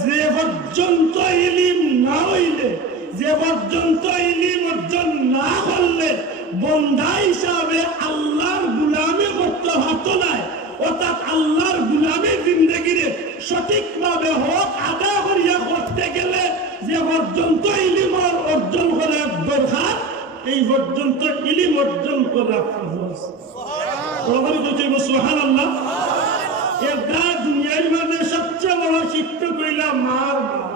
যে পর্যন্ত ইলম না হইলে, যে পর্যন্ত ইলম অর্জন না করলে বন্দা হিসাবে আল্লাহর গুলামি করতে হতো না। অর্থাৎ আল্লাহর গুলামের জিন্দগিরে সঠিকভাবে হক আদা করিয়া করতে গেলে যে পর্যন্ত ইলম অর্জন করা দরকার, এই পর্যন্ত ইলম অর্জন করা ফরজ। সুবহানাল্লাহ। এটা দুনিয়ার মধ্যে সবচেয়ে বড় শিক্ষা কইলা মার বাপ।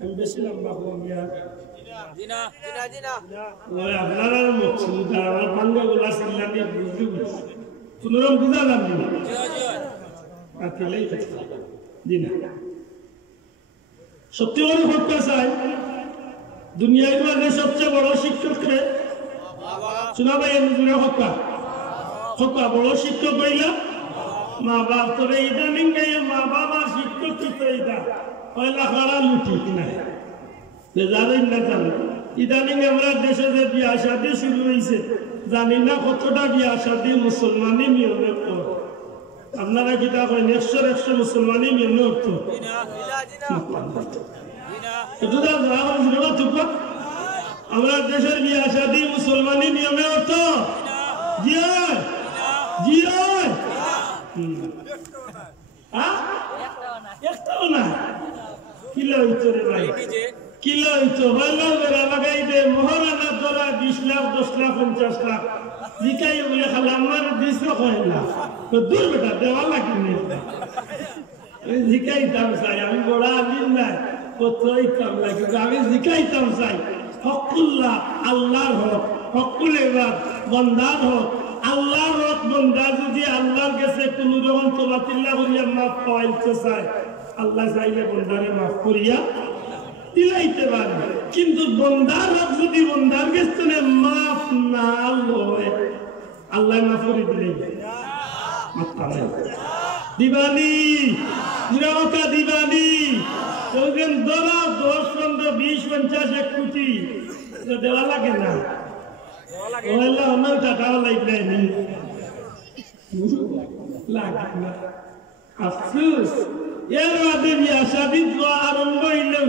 আমি বেশি লম্বা কমিয়া আপনারা মকসুদ আমার বাংলা গুলা সিল্লানি বুঝতে বুঝছি কোনরকম বুঝালাম সত্যি করে হত্যা চাই দুনিয়ার মধ্যে সবচেয়ে বড় শিক্ষককে শোনা ভাই হত্যা হত্যা বড় শিক্ষক হইলা মা বাপ। তবে ইদানিং গাইয়া মা বাবা শিক্ষক কিন্তু এইটা পয়লা খারা লুটি কিনা জানেন না জানো। ইদানিং আমরা দেশে যে বিয়া শাদী শুরু হয়েছে জানি না কতটা বিয়া শাদী মুসলমানি নিয়মে। আপনারা কিতা করেন ১০০ মুসলমানি নিয়মে অর্থ আমরা দেশের বিয়া শাদী মুসলমানি নিয়মে অর্থ জি জি একটাও না। কিলো হইতো রে ভাই, কিলো হইতো ভালো বেড়া লাগাই দে মহারানা ধরা ২০ লাখ ১০ লাখ ৫০ লাখ জিকাই বলে খালি আমার ২০ লাখ হয় না তো দূর বেটা দেওয়া লাগেনি জিকাইতাম চাই। আমি বড় আলিম নাই কতই কাম লাগে আমি জিকাইতাম চাই। হকুল্লাহ আল্লাহর হক, হকুল এবার বন্দার হক। আল্লাহর হক বন্দা যদি আল্লাহর কাছে কোন রকম তোবাতিল্লাহ করিয়া মাফ পাইতে চায়, আল্লাহ চাইলে বন্দারে মাফ করিয়া দিলাইতে পারে, কিন্তু বন্দার হক যদি বন্দার কাছে মাফ না লয় আল্লাহ মাফ করে দিলেন দিবানি নিরাপত্তা দিবানি ওজন ধরা 10, 15, 20, 50, 1 কোটি দেওয়া লাগে না, ওলা অন্য টাকাও লাগবে না। আফসোস এর মাঝে বিয়াশাদি দোয়া আরম্ভ হইলেও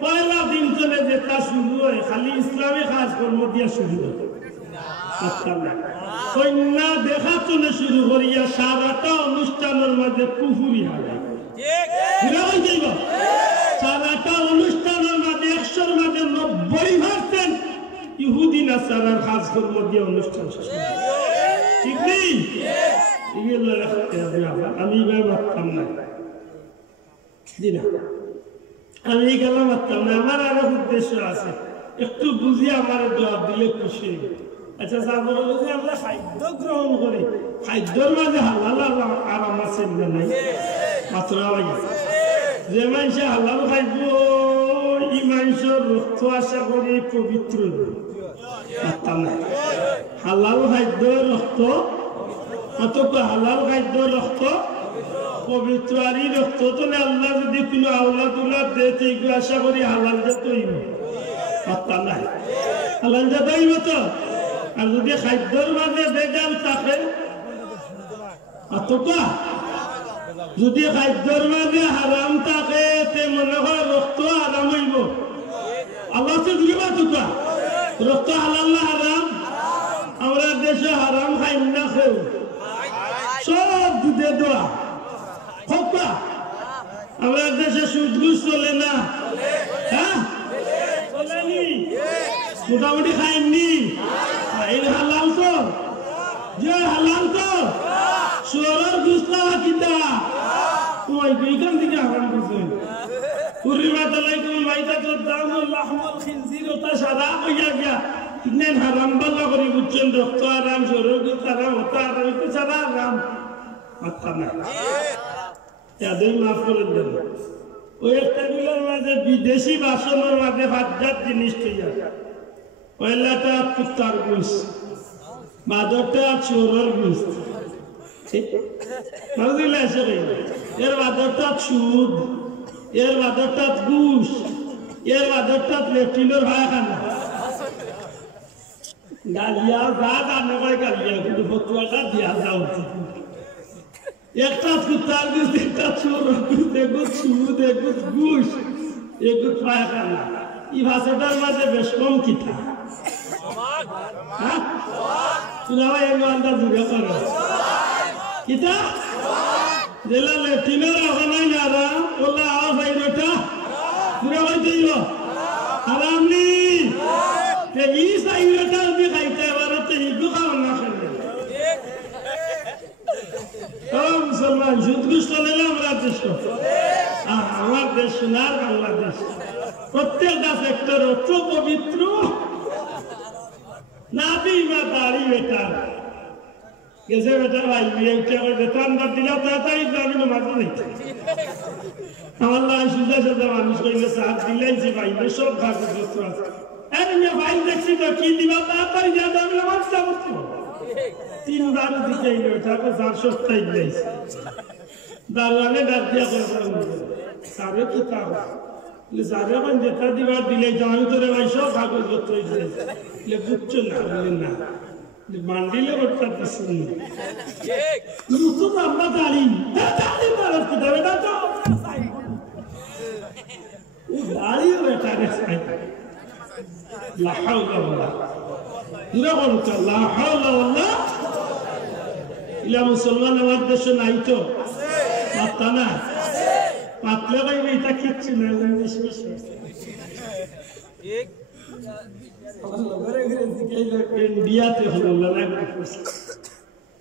পয়লা দিন চলে যেটা শুরু হয় খালি ইসলামী কাজকর্ম দিয়া শুরু হয়, কন্যা দেখা চলে শুরু করিয়া সারাটা অনুষ্ঠানের মাঝে কুফুরি হয়, সারাটা অনুষ্ঠানের মাঝে 100-র মাঝে 90% ইহুদি নাসারার কাজকর্ম দিয়ে অনুষ্ঠান শেষ, ঠিক নেই? আমি এবার মারতাম না, আমি গেলাম মারতাম না, আমার আরো উদ্দেশ্য আছে, একটু বুঝি আমার জবাব দিলে খুশি। আচ্ছা আমরা খাদ্য গ্রহণ করি, খাদ্যর মাঝে হালাল আরাম আছে নাই? মাত্র যে মানুষে হালাল খাইব এই মানুষের রক্ত আশা করি পবিত্র মারতাম না। হালাল খাদ্য রক্ত হালাল খাদ্য রক্ত পবিত্র, আর এই রক্ত তো আল্লাহ যদি কোনো আওলাদুল্লাহ দেয় এইগুলো আশা করি হালাল জাত হইব, মারতাম না হালাল জাত হইব তো। আর যদি খাদ্যর মাঝে বেজাল থাকে অতটা, যদি খাদ্যর মাঝে হারাম থাকে তে মনে হয় রক্ত হারাম হইব, আল্লাহ তো দিবা তোকা রক্ত হালাল না হারাম? আমরা দেশে হারাম খাই না, খেউ সব দুধে দোয়া খোকা, আমরা দেশে সুদ ঘুষ চলে না, হ্যাঁ চলেনি, মোটামুটি খাইনি, হালাল তো যে হালাল তো শহরের গুস্তা কিতা তোমায় এইখান থেকে হারাম করছেন পূর্ণিমাত আলাইকুম মাইতাতুদ দামুল লাহমুল খিনজির ওটা সাদা হইয়া গিয়া ইন্নেন হারাম বাল্লা করে বুঝছেন, রক্ত হারাম, শহরের গুস্ত হারাম, ওটা হারাম, একটু সাদা হারাম মাত্রা না, এদের মাফ করে দেন। ওই একটা গুলোর মাঝে বিদেশি বাসনের মাঝে 5 জিনিস তৈরি, পয়লাটা কুত্তার গুস, বাদরটা চোরের গুস, এর বাদরটা সুদ, এর বাদরটা ঘুষ, এর বাদরটা লেফটিনের ভাই খানা গালিয়া যা জানে ভাই গালিয়া, কিন্তু ফতুয়াটা দিয়া যাও একটা কুত্তার গুস, একটা চোরের গুস, এগুলো সুদ, এগুলো ঘুষ, এগুলো ভাই খানা। এই ভাষাটার মাঝে বেশ কম কিতা ভাই এগুলো আন্দাজ জুড়ে করো কিতা জেলা লেফটিনের আহ্বানাই যারা ওলা আওয়াজ আই রোটা জুড়ে হইতে আরাম নি ই সাই রোটা যদি খাইতে এবার হিন্দু খাওয়ার না খেলে মুসলমান সুদ ঘুষ চলে না আমরা দেশ, আমার দেশ সোনার বাংলাদেশ, প্রত্যেকটা সেক্টর অত পবিত্র না দিই মা দাঁড়ি বেটা গেছে বেটা ভাই বেতন দিলেও তাড়াতাড়ি আমি মাঝে দেখতে আমার লাগে সুজা সুজা মানুষ কইলে সার দিলেইছি ভাই সব কাগজপত্র আছে, ভাই দেখছি তো কি দিবা তাড়াতাড়ি যা আমি আমার যাবো 3 বার দিতে ওটাকে 4 সপ্তাহ দিয়েছি, দাঁড়ালে ডাক দিয়া সারে কি তা সারে এখন যেটা দিবার দিলে আমি তোরে ভাই সব কাগজপত্র বুঝছো না, বললেন না মান্ডিলে ওটা দিচ্ছি তো আমরা দাঁড়ি দাঁড়িয়ে বেটা মুসলমান আমার দেশে নাই তো পাত্তা না, পাতলে ভাই এটা কিচ্ছু না, ইন্ডিয়াতে হলো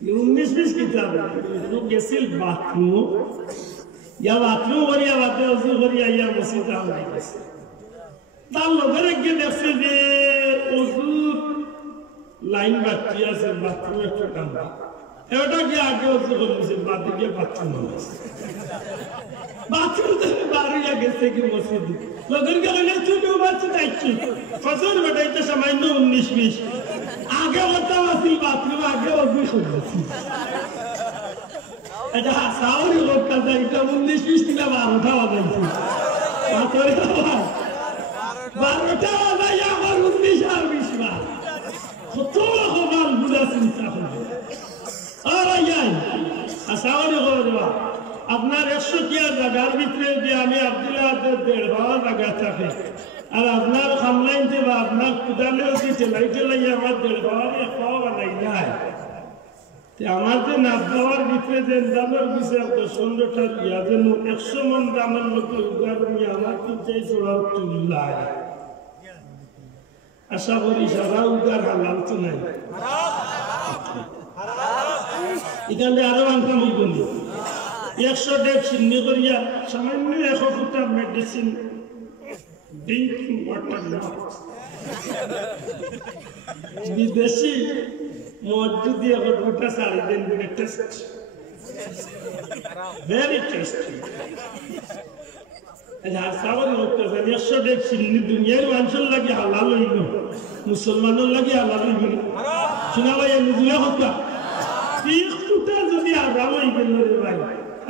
19-20 কিতাব গেছিল বাথরুম করিয়া বাতে অজু করিয়া ইয়া মসজিদে আলাই গেছে, তার লোকের গিয়ে দেখছে যে অজুর লাইন বাকি আছে, বাথরুম একটু কান্দা এটা কি আগে অর্থ করছে বাদে গিয়ে বাথরুম হয়েছে বাথরুম থেকে বাড়িয়া গেছে কি মসজিদে লোকের কারণে তুমিও বাচ্চা চাইছি ফসল বেটাইতে সামান্য 19-20 আগে কথা আসি বাথরুম আগে অর্থ করেছি এটা সাউরি লোকটা এটা 19-20 থেকে 12টা বাজাইছি পাথরে 12টা বাজাই আমার 19 আর 20 বার কত খবর বুঝা চিন্তা করে আর যাই সাউরি খবর আপনার 100 টিয়ার জায়গার ভিতরে যে আমি আব্দুল্লাহ 1.5 জায়গা থাকে আর আপনার খামলাইতে বা আপনার কুদালেও যে টেলাই আমার 1.5 পাওয়া বানাই যায় আমার যে নাচ দেওয়ার ভিতরে যে দামের বিষয়ে 10-15টা ইয়া যেন 100 মন দামের লোকের উদার নিয়ে আমার চিন্তায় চড়াও তুল্লায় আশা করি সারা উদার হালাল তো নাই এখানে আরো আনতাম হইব 100 ডেক চিহ্ন করিয়া সামান্য 100 ফুটা মেডিসিন ড্রিঙ্কিং ওয়াটার না বিদেশি মদ দিয়ে ফুটা সারি দেন করে টেস্ট ভেরি টেস্টি সাবর লোকটা 100 ডেক চিহ্ন দুনিয়ার মানুষের লাগে হালাল হইল মুসলমানের লাগে হালাল হইল শোনা ভাই নিজে হত্যা একটুটা যদি হারাম হয়ে গেল রে ভাই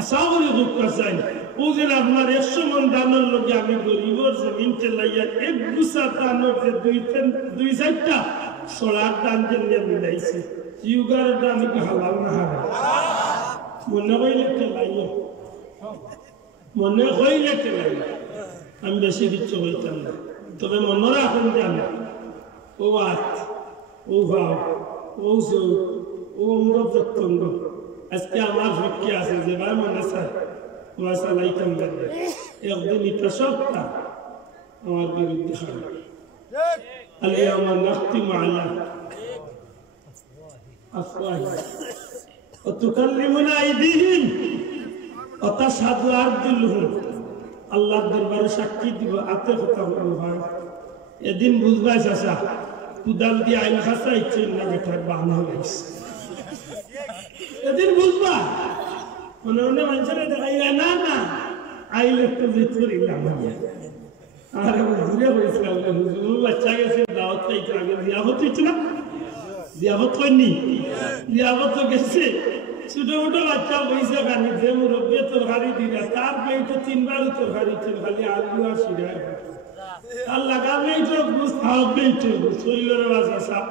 সাগরে দুঃখ চাই ও যে আপনার 100 মন দানের লোকে আমি গরিবর জমিন চেলাইয়া এক গুছা দানের যে 2-4টা সোলার দান জন্য মিলাইছে ইউগার দান কি হালাল না হারাম মনে হইলে চেলাইয়া মনে হইলে চেলাইয়া আমি বেশি কিছু হইতাম না তবে মনে রাখুন জানা ও আত ও ভাব ও জৌ ও অঙ্গ প্রত্যঙ্গ আজকে আমার পক্ষে আছে যে ভাই মনে চায় ওয়াসা লাইতাম লাগবে একদিন এটা সবটা আমার বিরুদ্ধে খাবে আলিয়ামা নাখতিম আলা আফওয়াহিহিম ওয়া তুকাল্লিমুনা আইদিহিম ওয়া তাশহাদু আরজুলুহুম আল্লাহর দরবারে সাক্ষী দিব আতে কথা বলবো ভাই এদিন বুঝবাই চাচা কুদাল দিয়ে আইন খাসা ইচ্ছে না বেটার বাহানা হয়েছে এদিন বুঝবা মনে মনে মানুষের দেখাইয়া না না আইলে একটু জিত করিলাম আর ঘুরে বলেছিলাম বাচ্চা গেছে দাওয়াত খাইতে আগে জিয়াবত হইছে না জিয়াবত হয়নি জিয়াবত তো গেছে ছোট ছোট বাচ্চা বইসা খানি যে মুরব্বী তরকারি দিলা তার প্লেটে 3বার তরকারি ছিল খালি আলু আর সিরা আর লাগালেই তো বুঝ খাওয়াবেই তো শরীরের বাসা সাপ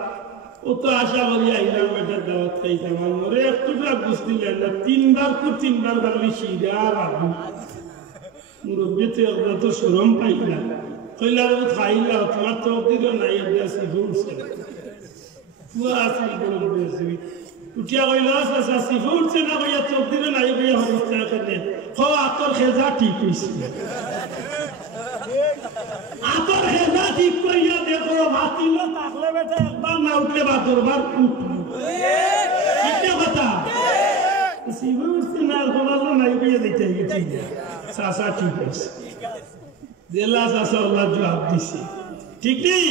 ও তো আশা করি আইলাম বেটার দাওয়াত খাইতাম মরে একটুটা বুঝ দিলেন না 3বার খালি সিরা আর আলু মুরব্বীতে ওরা তো শরম পাই না কইলার খাইলা তোমার তো দিও নাই দেশি ঘুরছে পুরা আসি মুরব্বী উঠিয়া কইলা আসা সিফুরছে না কইয়া তো দিও নাই কইয়া হরস্তা করে ও আতর খেজা ঠিক হইছে আতর খেজা ঠিক কইয়া দেখো ভাতিলো তাকলে বেটা একবার না উঠলে বা দরবার উঠলো এটা কথা সিফুরছে না বলালো নাই কইয়া দিতে গেছি সাসা ঠিক আছে জেলা সাসা আল্লাহ জবাব দিছে ঠিক নেই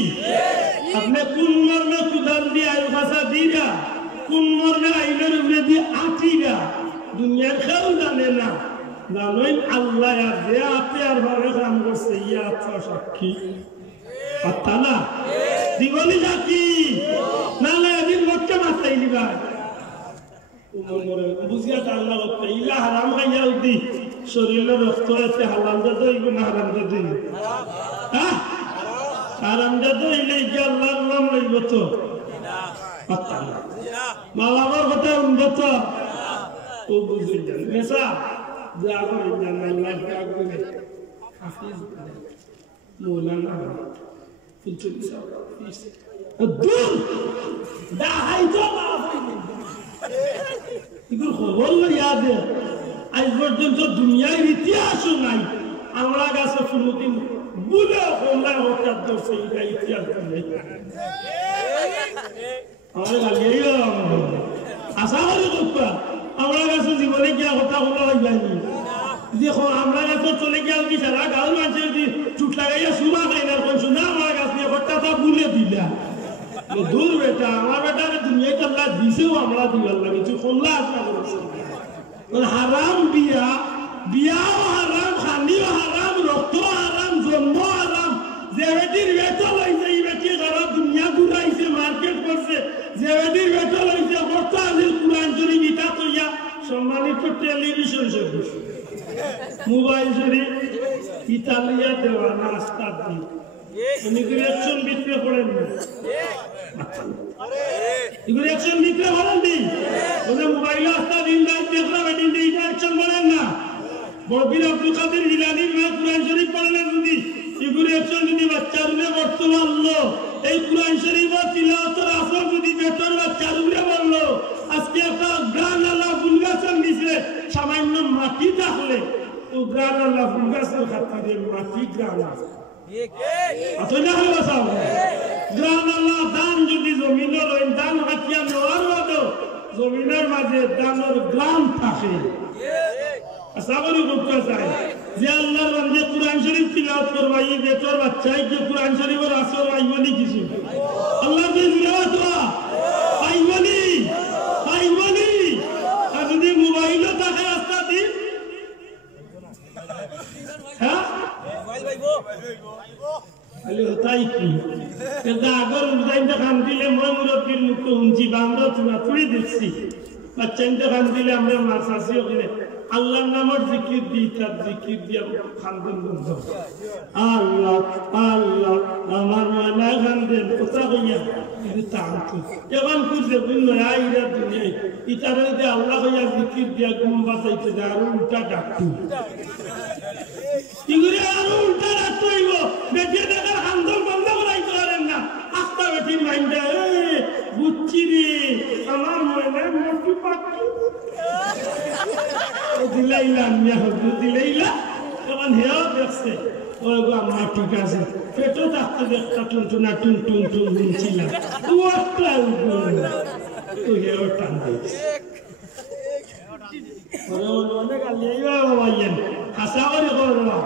আপনি কোন মর্মে কুদাল দিয়ে আইল ভাষা দিরা কোন মর্মে আইলের উপরে দিয়ে আটিরা দুনিয়ার কেউ জানে না জানেন আল্লাহ যে আপনি আর ভাবে কাম করছে ইয়া আপনার সাক্ষী পাত্তা না দিবনি সাক্ষী নাহলে এদিন মতকে মাথায় নিবা বুঝিয়া আল্লাহ ইলা হারাম খাইয়া উঠি শরীরের রক্ত আছে হালাল জাত হইব না হারাম জাত হইব হারাম জাত হইলে কি আল্লাহর নাম লইব তো মা বাবার কথা উন্নত ও বুঝে যান মেসা যা করে জান আল্লাহ করে হাফিজ মৌলানা ফুলচুরি সাহেব দূর দা হাইতো এগুলো খবর লইয়া দে আজ পর্যন্ত দুনিয়ার ইতিহাসও নাই আমরা কাছে কোনোদিন বুলে হল্লা হঠাৎ ধরছে এটা ইতিহাস নেই আমাদের লাগিয়ে আশা করি করবা আমরা কাছে জীবনে গিয়া কথা বলা লাগলানি দেখো আমরা কাছে চলে গিয়া কি সারা গাঁর মানুষের যদি চুট লাগাইয়া সুমা খাই না কোন শুনে আমার কাছে নিয়ে হঠাৎ বুলে দিলা দূর বেটা আমার বেটারে দুনিয়াতে আল্লাহ দিছেও আমরা দিবার লাগে তুই কল্লা আশা করেছিস হারাম বিয়া বিয়াও হারাম খানিও হারাম রক্ত হারাম জন্ম হারাম যে বেটির বেটা লইছে এই বেটি সারা দুনিয়া ঘুরাইছে মার্কেট করছে যে বেটির বেটা লইছে বর্তা আজিল কুরআন শরীফ ইটা তৈয়া সম্মানিত টেলিভিশন শরীফ মোবাইল শরীফ ইতালিয়া দেওয়া নাস্তা দি উনি রিঅ্যাকশন বিক্রি করেন না রিঅ্যাকশন বিক্রি করেন দি ওনে মোবাইল আস্তা দিন রাত দেখলা বেটিন দি রিঅ্যাকশন করেন না বড়বীর আব্দুল কাদের জিলানী মা কুরআন শরীফ পড়লেন যদি এগুলো একজন যদি বাচ্চার উপরে বর্তমান লো এই কুরআন শরীফ তিলাওয়াতের আসর যদি বেটার বাচ্চার উপরে বললো আজকে একটা গ্রান আল্লাহ ফুলগাছন দিছে সামান্য মাটি থাকলে ও গ্রান আল্লাহ ফুলগাছের খাতিরে মাটি গ্রান আছে না হলো বাসাও গ্রান আল্লাহ দান যদি জমিনের ওই দান হাতিয়া নেওয়ার মতো জমিনের মাঝে দানের গ্রাম থাকে সাবরি করতে চায় যে আল্লাহর বান্দে কুরআন শরীফ তিলাওয়াত করবা এই বেটার বাচ্চাই যে কুরআন শরীফের আসর আইবনি কিছু আল্লাহ কে জিরাওয়াত আইবনি আর যদি মোবাইলও থাকে রাস্তা দি হ্যাঁ মোবাইল ভাইবো আলে তাই কি এটা আগর উদাইতে খান দিলে মই মুরব্বির মুখে উঞ্জি বাংলা তুই দেখছি বাচ্চাইতে খান দিলে আমরা মাসাসিও করে আল্লাহর নামের জিকির দিই তার জিকির দিয়ে খানদেন বন্ধ আল্লাহ আল্লাহ আমার মনে খানদেন কথা হইয়া কিন্তু তাঁতু এখন খুঁজে বুঝলো আইরা দুনিয়ায় ইতারা যদি আল্লাহ হইয়া জিকির দিয়া ঘুম বাঁচাইতে যায় আরো উল্টা ডাকতু ইগুরে আরো উল্টা ডাকতে হইব বেঁচে দেখার খান্দন বন্ধ করাইতে পারেন না আস্তা বেটি মাইন্ডা বুঝছি রে আমার মনে মোটু পাখি দিলাইলা মিয়া হুজুর দিলাইলা তখন হেও দেখছে ওই গো আমার ঠিক আছে পেটো থাকতে দেখতে টুনটুনা টুন টুন টুন শুনছিলাম ওটা তো হেও টান দিয়েছে অনেক আলিয়া বাবা ইয়েন হাসা করে করবা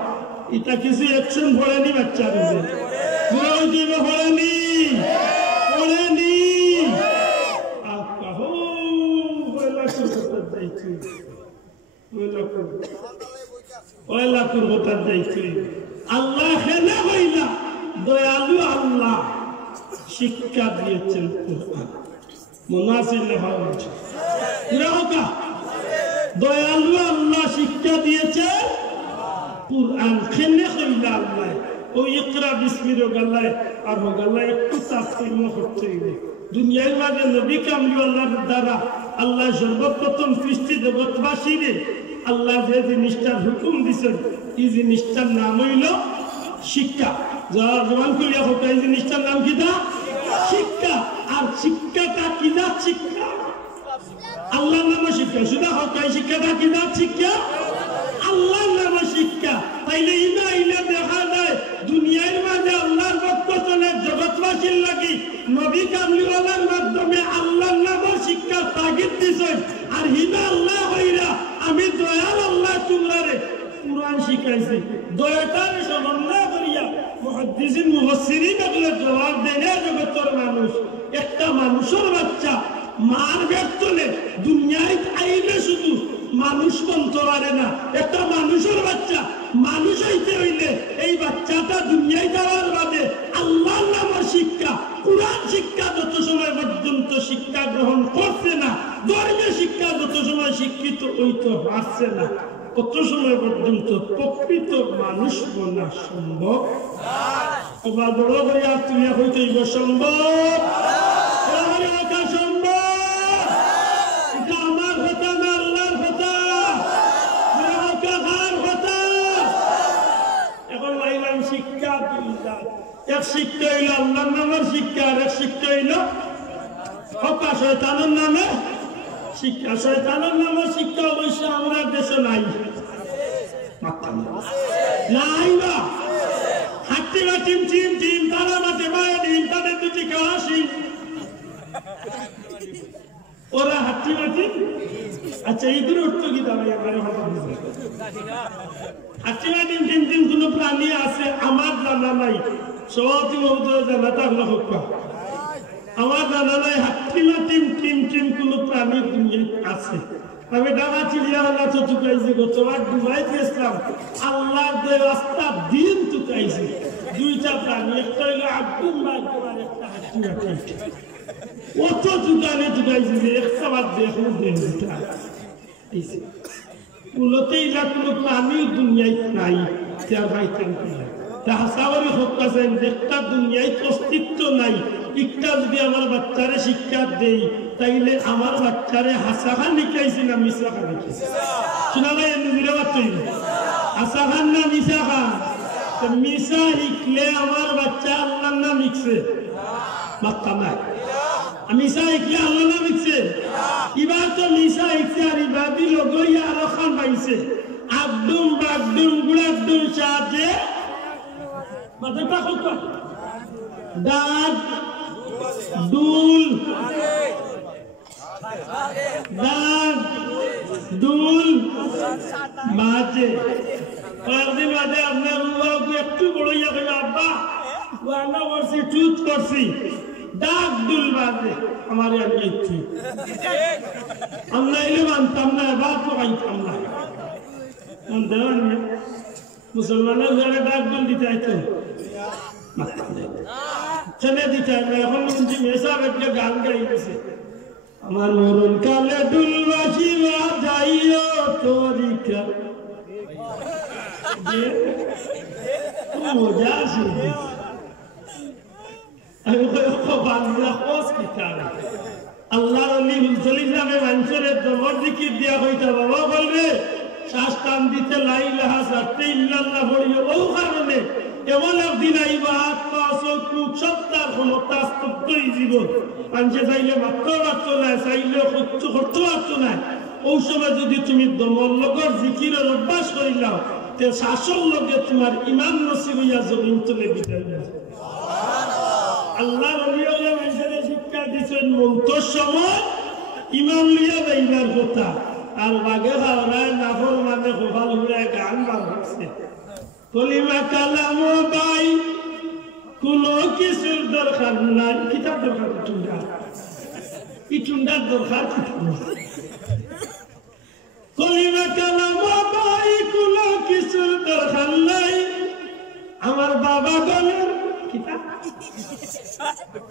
এটা কিছু অ্যাকশন পড়েনি বাচ্চাদের পুরো দিব পড়েনি আপকা হো বলা করতে যাইছি আল্লাহ দয়ালু আল্লাহ শিক্ষা দিয়েছেন দয়ালু আল্লাহ শিক্ষা দিয়েছেন কুরআন খেলে কইলা আল্লাহ ও ইকরা বিসমির গাল্লায় আর গাল্লায় একটু তাফসীর করতে হবে দুনিয়ার মাঝে নবী কামলিওয়ালার দ্বারা আল্লাহ সর্বপ্রথম সৃষ্টি জগৎবাসীরে আল্লাহ যে জিনিসটার হুকুম দিছেন এই জিনিসটার নাম হইল শিক্ষা জবান করিয়া হোক এই জিনিসটার নাম কি দা শিক্ষা আর শিক্ষাটা কি দা শিক্ষা আল্লাহর নামে শিক্ষা শুধু হোক এই শিক্ষাটা কি দা শিক্ষা আল্লাহর নামে শিক্ষা তাইলে ইনা ইলে দেখা যায় দুনিয়ার মাঝে আল্লাহর পক্ষ চলে জগৎবাসীর লাগি নবী কামলিওয়ালার মাধ্যমে আল্লাহর নামে শিক্ষা তাগিদ দিছেন আর হিনা আল্লাহ হইরা আমি দয়াল আল্লাহ তোমরারে কুরআন শিখাইছি দয়াটার সমন্বয় করিয়া মুহাদ্দিসিন মুফাসসিরিন এগুলো জবাব দেন জগতের মানুষ একটা মানুষের বাচ্চা মার বেতনে দুনিয়ায় আইলে শুধু মানুষ বলতে পারে না একটা মানুষের বাচ্চা মানুষ হইতে হইলে এই বাচ্চাটা দুনিয়ায় যাওয়ার বাদে আল্লাহর নামের শিক্ষা কুরআন শিক্ষা যত সময় পর্যন্ত শিক্ষা গ্রহণ করছে না ধর্মীয় শিক্ষা যত সময় শিক্ষিত হইতে পারছে না কত সময় পর্যন্ত প্রকৃত মানুষ বলা সম্ভব না বড় হইয়া তুমি হইতে সম্ভব এক শিক্ষা হইল আল্লাহর নামের শিক্ষা আর এক শিক্ষা হইল হকা শয়তানের নামে শিক্ষা শয়তানের নামের শিক্ষা অবশ্য আমরা দেশে নাই নাই বা হাঁটতে বা টিম টিম টিম তারা মাঠে মায়া ডিম তাদের দুটি কাশি ওরা হাঁটতে বা টিম আচ্ছা এইগুলো উঠতো কি দাঁড়াই আমার হাঁটতে বা টিম টিম টিম কোন প্রাণী আছে আমার জানা নাই সবাই জানা থাকলে হোক আমার জানা নাই হাট্টিমা টিম কোনো প্রাণীর দুনিয়ায় আছে। আমি ঢাকা চিড়িয়াখানা তো চুকাইছি গতবার দুবাই গেছিলাম, আল্লাহর দে রাস্তা দিন চুকাইছি। দুইটা প্রাণী, একটা হইলো আব্দুল মাহবুব আর একটা হাট্টিমা টিম। অত চুকাইছি যে একটা বাদ দেখুন দেন দুটা কুলতেই না কোনো প্রাণীর দুনিয়ায় নাই। তার ভাইতেন হাসাবারি হত্যাছেন একটা দুনিয়ায় অস্তিত্ব নাই। একটা যদি আমার বাচ্চারে শিক্ষা দেই তাইলে আমার বাচ্চারে হাসা খান লিখাইছি না মিশা খান লিখাইছি? শোনা ভাই নিজেরা বাচ্চা হাসা খান না মিশা খান? মিশা শিখলে আমার বাচ্চা আল্লাহর নাম লিখছে বাচ্চা নাই। মিশা শিখলে আল্লাহর নাম লিখছে? এবার তো মিশা শিখছে আর ইবাদি লগইয়া আরো খান পাইছে আব্দুম বাগদুম গুলাবদুম সাজে মাথাটা কত দাঁত দুল বাজে। কয়েকদিন বাদে আপনার একটু বড় ইয়া কইল আব্বা রান্না করছি চুত করছি দাঁত দুল বাজে। আমার আমি একটু আমরা এলে মানতাম না, এবার তো খাইতাম না। মুসলমানের ঘরে ডাক দুল দিতে আইতো ছেলে দিতে এখন শুনছি মেসা বেটে গান গাইতেছে, আমার মরণ কালে দুলবাসী যাইও তরিকা মজা আছে। আমি আল্লাহ চল্লিশ নামে মানুষের জবর দিকির দিয়া হইতা বাবা বলবে শ্বাস টান দিতে লাই লাহা সারতে ইল্লাল্লাহ পড়িও। ও কারণে এমন একদিন আইবা আত্মা চক্ষু সত্তার ক্ষমতা স্তব্ধই জীবন মানুষে চাইলে মাত্র পারছ না, চাইলে করতে পারছ না। ওই সময় যদি তুমি দমন লগর জিকিরের অভ্যাস করিলাও তে শাসন লগে তোমার ইমান নসিব হইয়া জমিন তুলে বিদায় না। আল্লাহ রলিয়া মানুষের শিক্ষা দিচ্ছেন মৌতর সময় ইমান লইয়া যাইবার কথা। আর বাঘে হাওড়ায় নাফর মানে গোপাল হুড়ায় গান বার হচ্ছে কলিমা কালাম বাই কোন কিছুর দরকার নাই। কিতাব দরকার টুন্ডা ই টুন্ডার দরকার কলিমা কালাম বাই কোন কিছুর দরকার নাই। আমার বাবা গলের কিতাব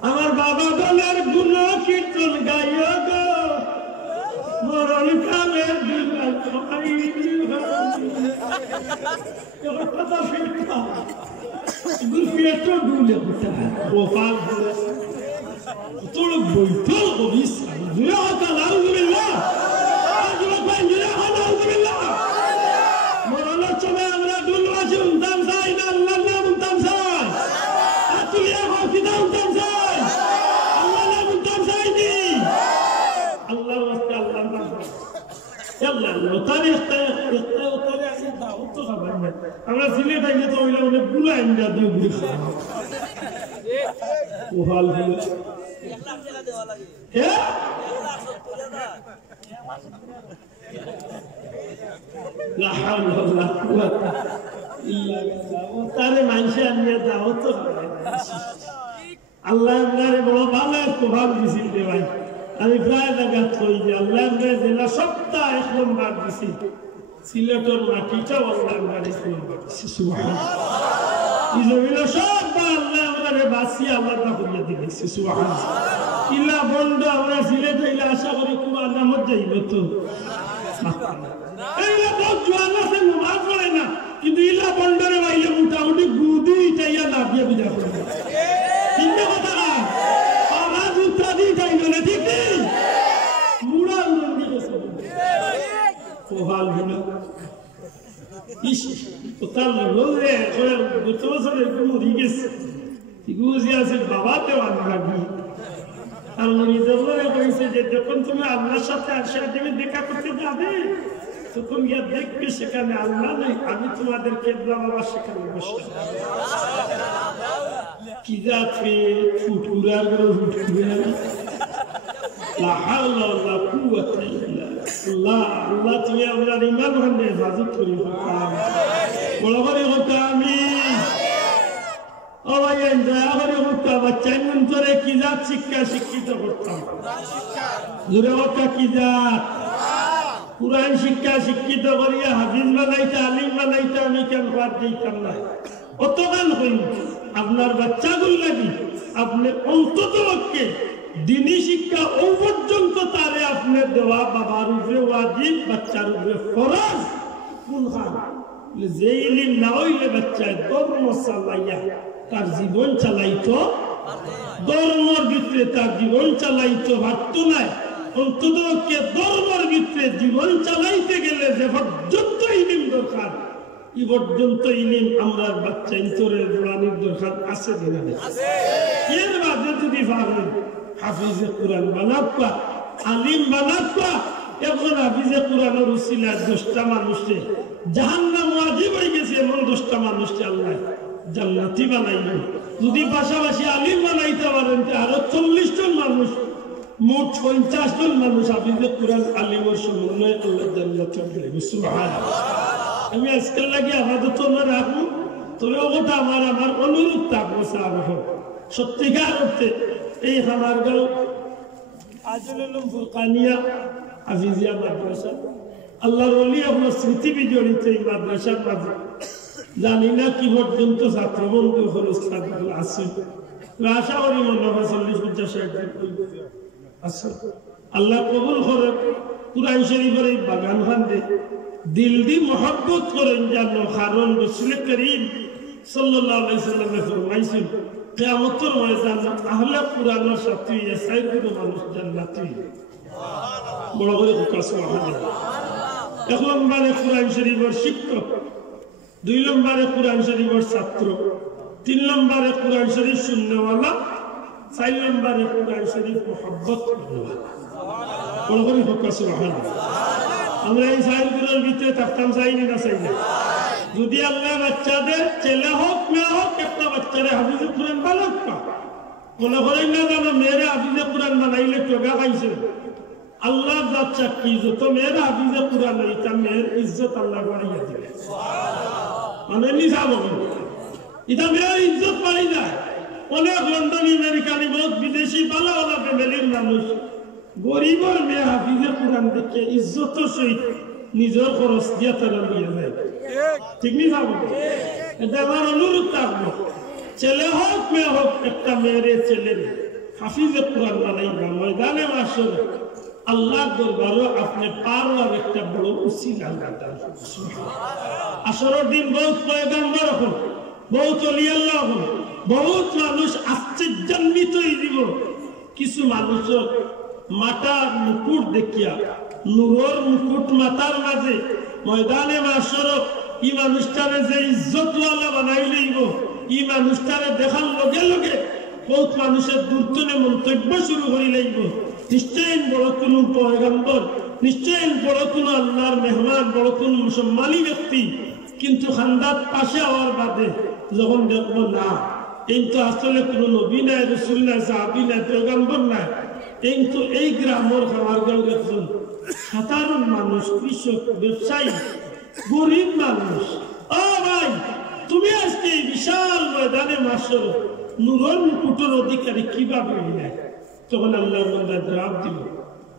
আমার বাবা গলের গুণ কীর্তন গাইও গো মরণ কালে কথা ফিরতা Gulfiyato dule kuta wafal طلب بيطلق بيسأل جلاءك الأعوذ بالله أجلك بين جلاء الأعوذ بالله مولانا شبه أمرا دول راشم تمساي نالله تمساي أتول يا خوفي تمساي الله لا تمساي دي الله واسطة الله يلا طريق طريق سيدا وتخبر আমরা সিলে থাকি তো ওইলা অনেক গুলা ইন্ডিয়া দিয়ে ঘুরে খাওয়া ওহাল হলো 1 লাখ টাকা দেওয়া লাগে হ্যাঁ 1 লাখ 70 লা হাওলা ওয়ালা কুওয়াতা ইল্লা বিল্লাহ ও তারে মানুষে নিয়ে দাও তো আল্লাহ আমারে বড় ভালো প্রভাব দিছিল রে ভাই। আমি প্রায় জায়গা কই যে আল্লাহ আমারে জেলা সপ্তাহ 1 নম্বর দিছি সিলেটের মাটিটা আল্লাহর বাড়ি করেছে সুবহানাল্লাহ। এই জমিনে সব আল্লাহ আমাদের বাসি আল্লাহ তা করিয়া দিয়েছে সুবহানাল্লাহ। ইলা বন্ধ আমরা সিলেটে ইলা আশা করি কুরআন নামত যাইব তো এইলা তো জওয়ান আছে নামাজ পড়ে না কিন্তু ইলা বন্ধরে বাইলে মোটামুটি গুদি চাইয়া না দিয়ে বিদা করে চিন্তা কথা আওয়াজ উত্তাদি যাইল না ঠিক নেই মুড়া উড়ন দিয়েছে ওহাল হলো ইস ওতাল লোরে ওরে গোতসরে গুরি গেছে গুজি আছে বাবা দেওয়ান লাগি আল্লাহ নিজেরে কইছে যে যখন তুমি আল্লাহর সাথে আশীর্বাদে দেখা করতে যাবে তখন গিয়ে দেখবে সেখানে আল্লাহ নেই, আমি তোমাদের কেবলা বাবা সেখানে বসে কি যাচ্ছে ফুটকুরার ফুটকুরে লা হাওলা ওয়ালা কুওয়াতা ইল্লা বিল্লাহ। আল্লাহ তুমি আমরা ইমান ভাঙে হেফাজত করি বড় করে হোক আমিন। ও ভাই দয়া করে উঠা বাচ্চা অন্তরে কি জাত শিক্ষা শিক্ষিত করতাম জোরে ওটা কি জাত কুরআন শিক্ষা শিক্ষিত করিয়া হাফিজ বানাইতে আলিম বানাইতে আমি কেন বাদ দিতাম না অতগান হইল আপনার বাচ্চাগুলো লাগি আপনি অন্তত পক্ষে দিনী শিক্ষা ও পর্যন্ত তারে আপনি দেওয়া বাবার উপরে ওয়াজিব বাচ্চার উপরে ফরজ কোন খান যে ইলম না হইলে বাচ্চায় ধর্ম চালাইয়া তার জীবন চালাইতো ধর্মর ভিতরে তার জীবন চালাইতো ভাবতো না অন্তত পক্ষে ধর্মর ভিতরে জীবন চালাইতে গেলে যে পর্যন্ত ইলম দরকার এই পর্যন্ত ইলম আমরা বাচ্চা ইন্তরের জোড়ানির দরকার আছে কিনা এর বাদে যদি পারেন হাফিজে কুরআন বানাবা আলিম বানাবা এখন হাফিজে কুরআনের উসিলা 10টা মানুষে জাহান্নাম ওয়াজিব হয়ে গেছে এমন 10টা মানুষকে আল্লাহ জান্নাতি বানাইলো যদি পাশাপাশি আলিম বানাইতে পারেন আরো 40 জন মানুষ মোট 50 জন মানুষ হাফিজে কুরআন আলিমের সমন্বয়ে আল্লাহ জান্নাতে দিবে সুবহানাল্লাহ আমি আজকাল লাগে আমাদের তো না রাখবো তবে ওটা আমার অনুরোধ থাকবো সাহাব সত্যিকার অর্থে এই আমার গাঁও আজলুল ফুরকানিয়া হাফিজিয়া মাদ্রাসা আল্লাহর ওলি আপনার স্মৃতি বিজড়িত এই মাদ্রাসার মাঝে জানি না কি পর্যন্ত ছাত্র বন্ধু খরচ আছে আশা করি মনে হয় 40-50 আছে আল্লাহ কবুল করেন কুরআন শরীফের এই বাগান খান্দে দিল দি মহব্বত করেন জানো কারণ রাসূল করিম সাল্লাল্লাহু আলাইহি সাল্লামে ফরমাইছেন কিয়ামতের ময়দানে আহলে কুরআনের সাথে ইয়াসাইর মানুষ জান্নাতি সুবহানাল্লাহ বড় করে সুবহানাল্লাহ এক নম্বরে কুরআন শরীফের শিক্ষক 2 নম্বরে কুরআন শরীফের ছাত্র 3 নম্বরে কুরআন শরীফ শুননেওয়ালা 4 নম্বরে কুরআন শরীফ মহব্বত করেওয়ালা বড় করে সুবহানাল্লাহ আমরা এই সাইলগুলোর ভিতরে থাকতাম চাইনি না চাই না যদি আল্লাহ বাচ্চাদের ছেলে হোক মেয়ে হোক একটা বাচ্চারে হাফিজে কুরআন বানাবা মনে করেন না জানো মেয়েরা হাফিজে কুরআন বানাইলে টোকা খাইছে আল্লাহ জাত চাকরি যত মেয়েরা হাফিজে কুরআন এটা মেয়ের ইজ্জত আল্লাহ বাড়িয়ে দিবে মানে নিজাম এটা মেয়ের ইজ্জত বাড়ি যায় অনেক লন্ডনী আমেরিকানি বহুত বিদেশি ভালো ভালো ফ্যামিলির মানুষ গরিবর মেয়ে হাফিজে কুরআন দেখে ইজ্জতের সহিত নিজের খরচ দিয়ে তারা নিয়ে যায় ঠিক নি যাবো এটা আমার অনুরোধ থাকবো ছেলে হোক মেয়ে হোক একটা মেয়েরে ছেলে হাফিজে কুরআন বানাইবা ময়দানে মাসর আল্লাহ দরবারে আপনি পারওয়ার একটা বড় উসিলা দান আসরের দিন বহুত পয়গম্বর হন বহুত ওলি আল্লাহ হন বহুত মানুষ আশ্চর্যান্বিত হয়ে দিব কিছু মানুষের মাথার মুকুট দেখিয়া নূরের মুকুট মাথার মাঝে ময়দানে মাসর এই মানুষটারে যে ইজ্জতওয়ালা বানাই লইব এই মানুষটারে দেখার লগে লগে বহুত মানুষের দুর্তনে মন্তব্য শুরু করে লইব নিশ্চয় বড় কোন পয়গম্বর নিশ্চয় বড় কোন আল্লাহর মেহমান বড় কোন মুসলমানি ব্যক্তি কিন্তু খান্দাত পাশে হওয়ার বাদে যখন দেখবো না এই তো আসলে কোন নবী নাই রাসূল নাই সাহাবী নাই পয়গম্বর নাই কিন্তু এই গ্রামের খাবার গাঁও একজন সাধারণ মানুষ কৃষক ব্যবসায়ী গরিব মানুষ ও ভাই তুমি আজকে এই বিশাল ময়দানে মাসর নূরের মুকুটের অধিকারী কিভাবে হইলে তখন আল্লাহ বান্দা জবাব দিব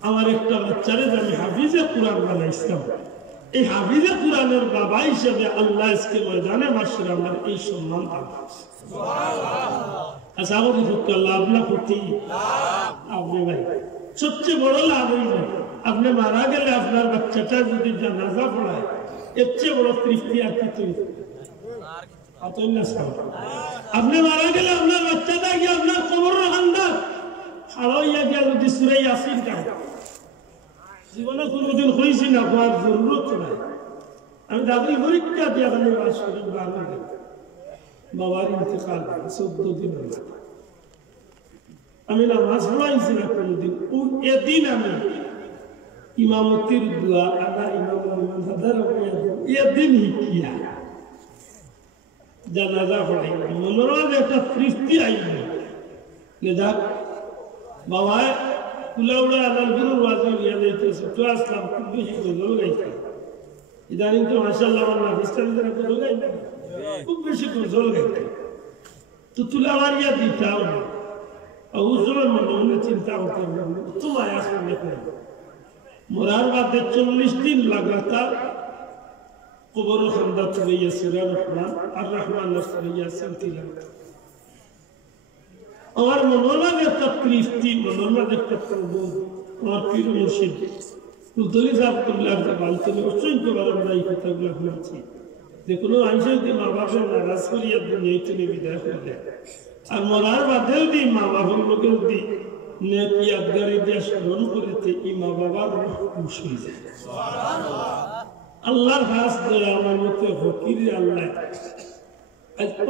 আমার একটা বাচ্চারে আমি হাফিজে কুরআন বানাইছিলাম এই হাফিজে কুরআনের বাবা হিসেবে আল্লাহ আজকে ময়দানে মাসর আমার এই সম্মান দান সুবহানাল্লাহ আশা করি লাভ না ক্ষতি আপনি ভাই সবচেয়ে বড় লাভ হইল আপনি মারা গেলে আপনার বাচ্চাটা যদি জানাজা পড়ায় এর চেয়ে বড় তৃপ্তি আর কিছু আপনি মারা গেলে আপনার বাচ্চাটা গিয়ে আপনার কবর হান্দার হারাইয়া গিয়া যদি সূরা ইয়াসিন গায় জীবনে কোনোদিন হয়েছি না হওয়ার জরুরত নাই আমি দাবি পরীক্ষা দিয়ে আমি বাস করি বাবার ইন্তেকাল 14 দিন আমি নামাজ পড়াইছি না কোনোদিন এদিন আমি ইমামতির দোয়া আদা ইমাম এদিন শিখিয়া জানাজা পড়াই মনোরম একটা তৃপ্তি আইল যাক বাবা কুলাউড়া আদালপুরের ওয়াজি নিয়ে যাইতেছে তো আসলাম খুব বেশি গজল গাইতাম ইদানিং তো মাশাআল্লাহ আমার নাফিসটা ভিতরে গজল গাইতাম খুব বেশি গজল গাইতাম তো তুলা মারিয়া দিতাও না হুজুরের মনে মনে চিন্তা করতে তোমায় আসলে মরার বাদে 40 দিন লাগাতার কবর খান্দা তুলিয়া সূরা রহমান আর রহমান সুরিয়া তিলাওয়াত আমার মনোলাগ একটা তৃপ্তি মনোলাগ একটা প্রবোধ আমার পীর মুর্শিদ কুলতলি সাহেব কুল্লার জবান থেকে অসংখ্যবার আমরা এই কথাগুলো শুনছি যে কোনো আইসা যদি মা বাপের নারাজ করিয়া দুনিয়া থেকে বিদায় করলে আর মরার বাদেও দি মা বাবার লোকের দি নেক ইয়াদগারি দিয়া স্মরণ করিতে এই মা বাবার খুশ হয়ে যায় আল্লাহর হাস দয়া আমার মতে ফকিরে আল্লাহ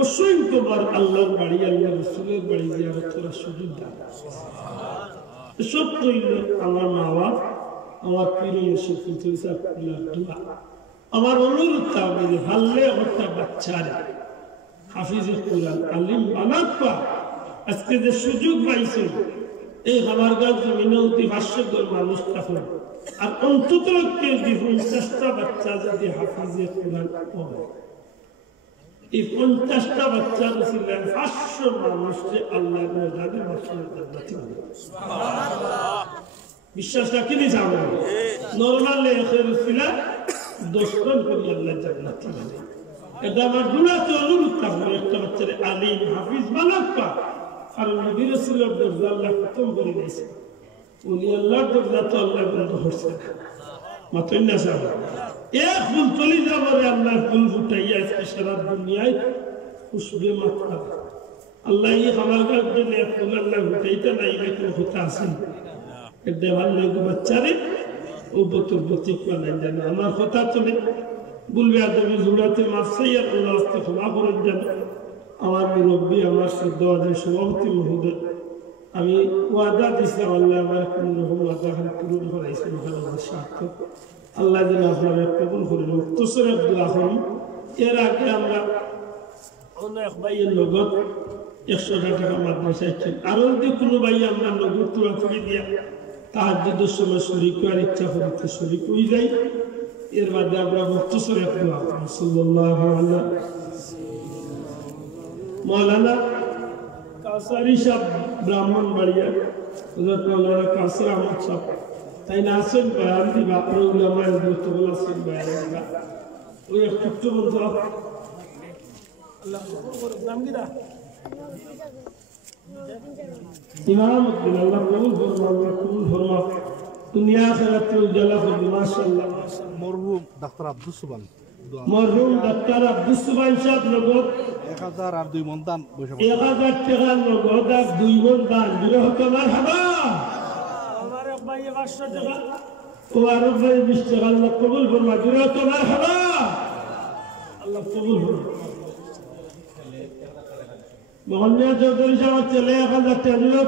অসংখ্যবার আল্লাহর বাড়ি আল্লাহ রসুলের বাড়ি জিয়ারত করার সুযোগ দেয় সব কইল আমার মা বাপ আমার পীর মুর্শিদ কুলতলি সাহেব কুল্লার দোয়া আমার অনুরোধ থাকবে হাল্লে একটা বাচ্চারে হাফিজে কুরআন আলিম বানাবা আজকে যে সুযোগ পাইছো এই আমার গাছ জমিনে অতি 500 জন মানুষ তখন আর অন্তত কেউ 50টা বাচ্চা যদি হাফিজে কুরআন পড়ে এই 50টা বাচ্চা রসিলে 500 মানুষকে আল্লাহর মর্যাদা মাসুল জান্নাতি সুবহানাল্লাহ বিশ্বাস রাখি যাবো নরমাল লেখে রসিলা 10 জন করে আল্লাহ জান্নাতি মানে এটা আমার গুনাহতে অনুরোধ থাকবে একটা বাচ্চারে আলিম হাফিজ বানাবা কারণ নবী রাসূলের দরজা আল্লাহ খতম করে দিয়েছে উনি আল্লাহর দরজা তো আল্লাহ বন্ধ করছে মাতই না সাহেব এক ফুল চলে যাবে আল্লাহ ফুল ফুটাইয়া আজকে সারা দুনিয়ায় খুশবু মাত্রা আল্লাহ এই খাবার গাছ জন্য ফুল আল্লাহ ফুটাইতে নাই লেকিন হতে আসেন এটা ভালো বাচ্চারে ও বতুর বতি কোলাই জানে আমার কথা চলে বলবে আদমি জুড়াতে মাফসাই আল্লাহ আস্তে ক্ষমা করেন জানে আমার মুরব্বী আমার শ্রদ্ধাবাদের সভাপতি মহোদয় আমি ওয়াদা দিছিলাম আল্লাহ আমার কোন রকম ওয়াদা পূরণ করাইছেন ভালোবাসা সার্থক আল্লাহ যেন আপনারা কবুল করেন মুক্তসরের দোয়া করুন এর আগে আমরা অনেক ভাইয়ের লগত 100 টাকা মাদ্রাসায় ছিল আরো যদি কোনো ভাই আমরা নগদ তোলা করে দিয়া তাহাজ্জুদের সময় শরীক হওয়ার ইচ্ছা করতে শরীক হয়ে যাই এর বাদে আমরা মুক্তসরের দোয়া করি সাল্লাল্লাহু আলাইহি মৌলানা কাসারি সাহেব ব্রাহ্মণবাড়িয়া হযরত মৌলানা কাসির আহমদ সাহেব তাই না আসেন বয়ান দিবা উলামায়ে গুরুত্বপূর্ণ আসেন বয়ান দিবা ওই একটু বলতো আল্লাহ নাম দিরা ইমাম আল্লাহ কবুল ফরমা দুনিয়া আখিরাতে উজালা করবে মাশাআল্লাহ মরহুম ডাক্তার আব্দুস সুবহান মরহুম ডাক্তার আব্দুস সুবহান সাহেব নগদ 1000 আর 2 মন দান 1000 টাকা নগদ আর 2 মন দান দিলে হতো মারহাবা আমার ভাই 500 টাকা ও আর ভাই 20 টাকা আল্লাহ কবুল ফরমা দিলে হতো মারহাবা আল্লাহ কবুল ফরমা মোহাম্মদ চৌধুরী সাহেব চলে 1000 টাকা